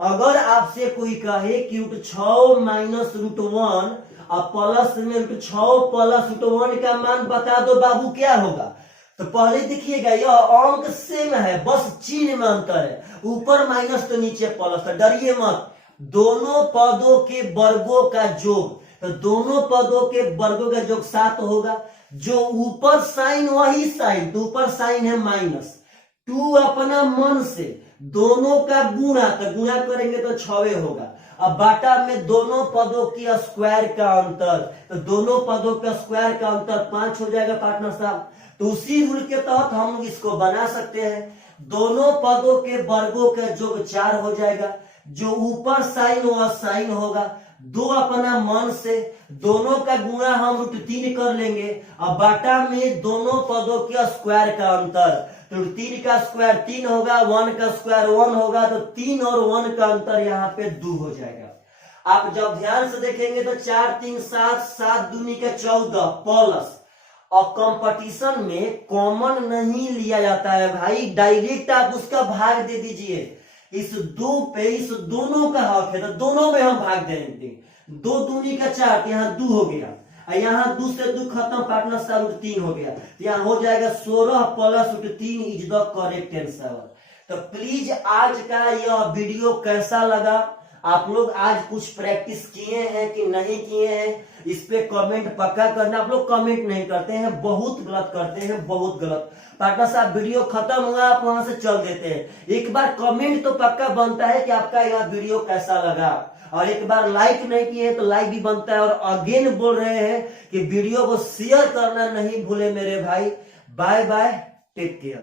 अगर आपसे कोई कहे कि √6 माइनस √1 और प्लस में √6 प्लस √1 का मान बता दो बाबू, क्या होगा? तो पहले देखिएगा यह अंक सेम है, बस चिन्ह में अंतर है, ऊपर माइनस तो नीचे प्लस। तो डरिए मत, दोनों पदों के वर्गों का योग, तो दोनों पदों के वर्गों का योग 7 होगा। जो ऊपर साइन वही साइन, तो ऊपर साइन है माइनस, 2 अपना मन से, दोनों का गुणा, तो गुणा करेंगे तो 6 होगा। अब बाटा में दोनों पदों की स्क्वायर का अंतर, तो दोनों पदों का स्क्वायर का अंतर 5 हो जाएगा पार्टनर साहब। तो उसी रूल के तहत हम लोग इसको बना सकते हैं, दोनों पदों के वर्गों का योग 4 हो जाएगा। जो ऊपर साइन वह साइन होगा, 2 अपना मन से, दोनों का गुणा हम √3 कर लेंगे। अब बाटा में दोनों पदों के स्क्वायर का अंतर, तो 3 का स्क्वायर 3 होगा, 1 का स्क्वायर 1 होगा, तो 3 और 1 का अंतर यहाँ पे 2 हो जाएगा। आप जब ध्यान से देखेंगे तो 4 3 7, 7 दूनी का 14 प्लस। और कंपटीशन में कॉमन नहीं लिया जाता है भाई, डायरेक्ट आप उसका भाग दे दीजिए। इस 2 पे इस दोनों का हक है, तो दोनों में हम भाग देंगे। 2 दूनी का 4, यहाँ 2 हो गया, यहाँ 2 से 2 खत्म, पार्टनर साहब √3 हो गया, तो यहाँ हो जाएगा 16 plus √3 is the correct answer. तो प्लीज आज का यह वीडियो कैसा लगा, आप लोग आज कुछ प्रैक्टिस किए हैं कि नहीं किए हैं, इस पे कमेंट पक्का करना। आप लोग कमेंट नहीं करते हैं, बहुत गलत करते हैं, बहुत गलत। पार्टनर साहब वीडियो खत्म हुआ आप वहां से चल देते हैं, एक बार कमेंट तो पक्का बनता है कि आपका यह वीडियो कैसा लगा। और एक बार लाइक नहीं किए तो लाइक भी बनता है। और अगेन बोल रहे हैं कि वीडियो को शेयर करना नहीं भूले मेरे भाई। Bye bye, take care.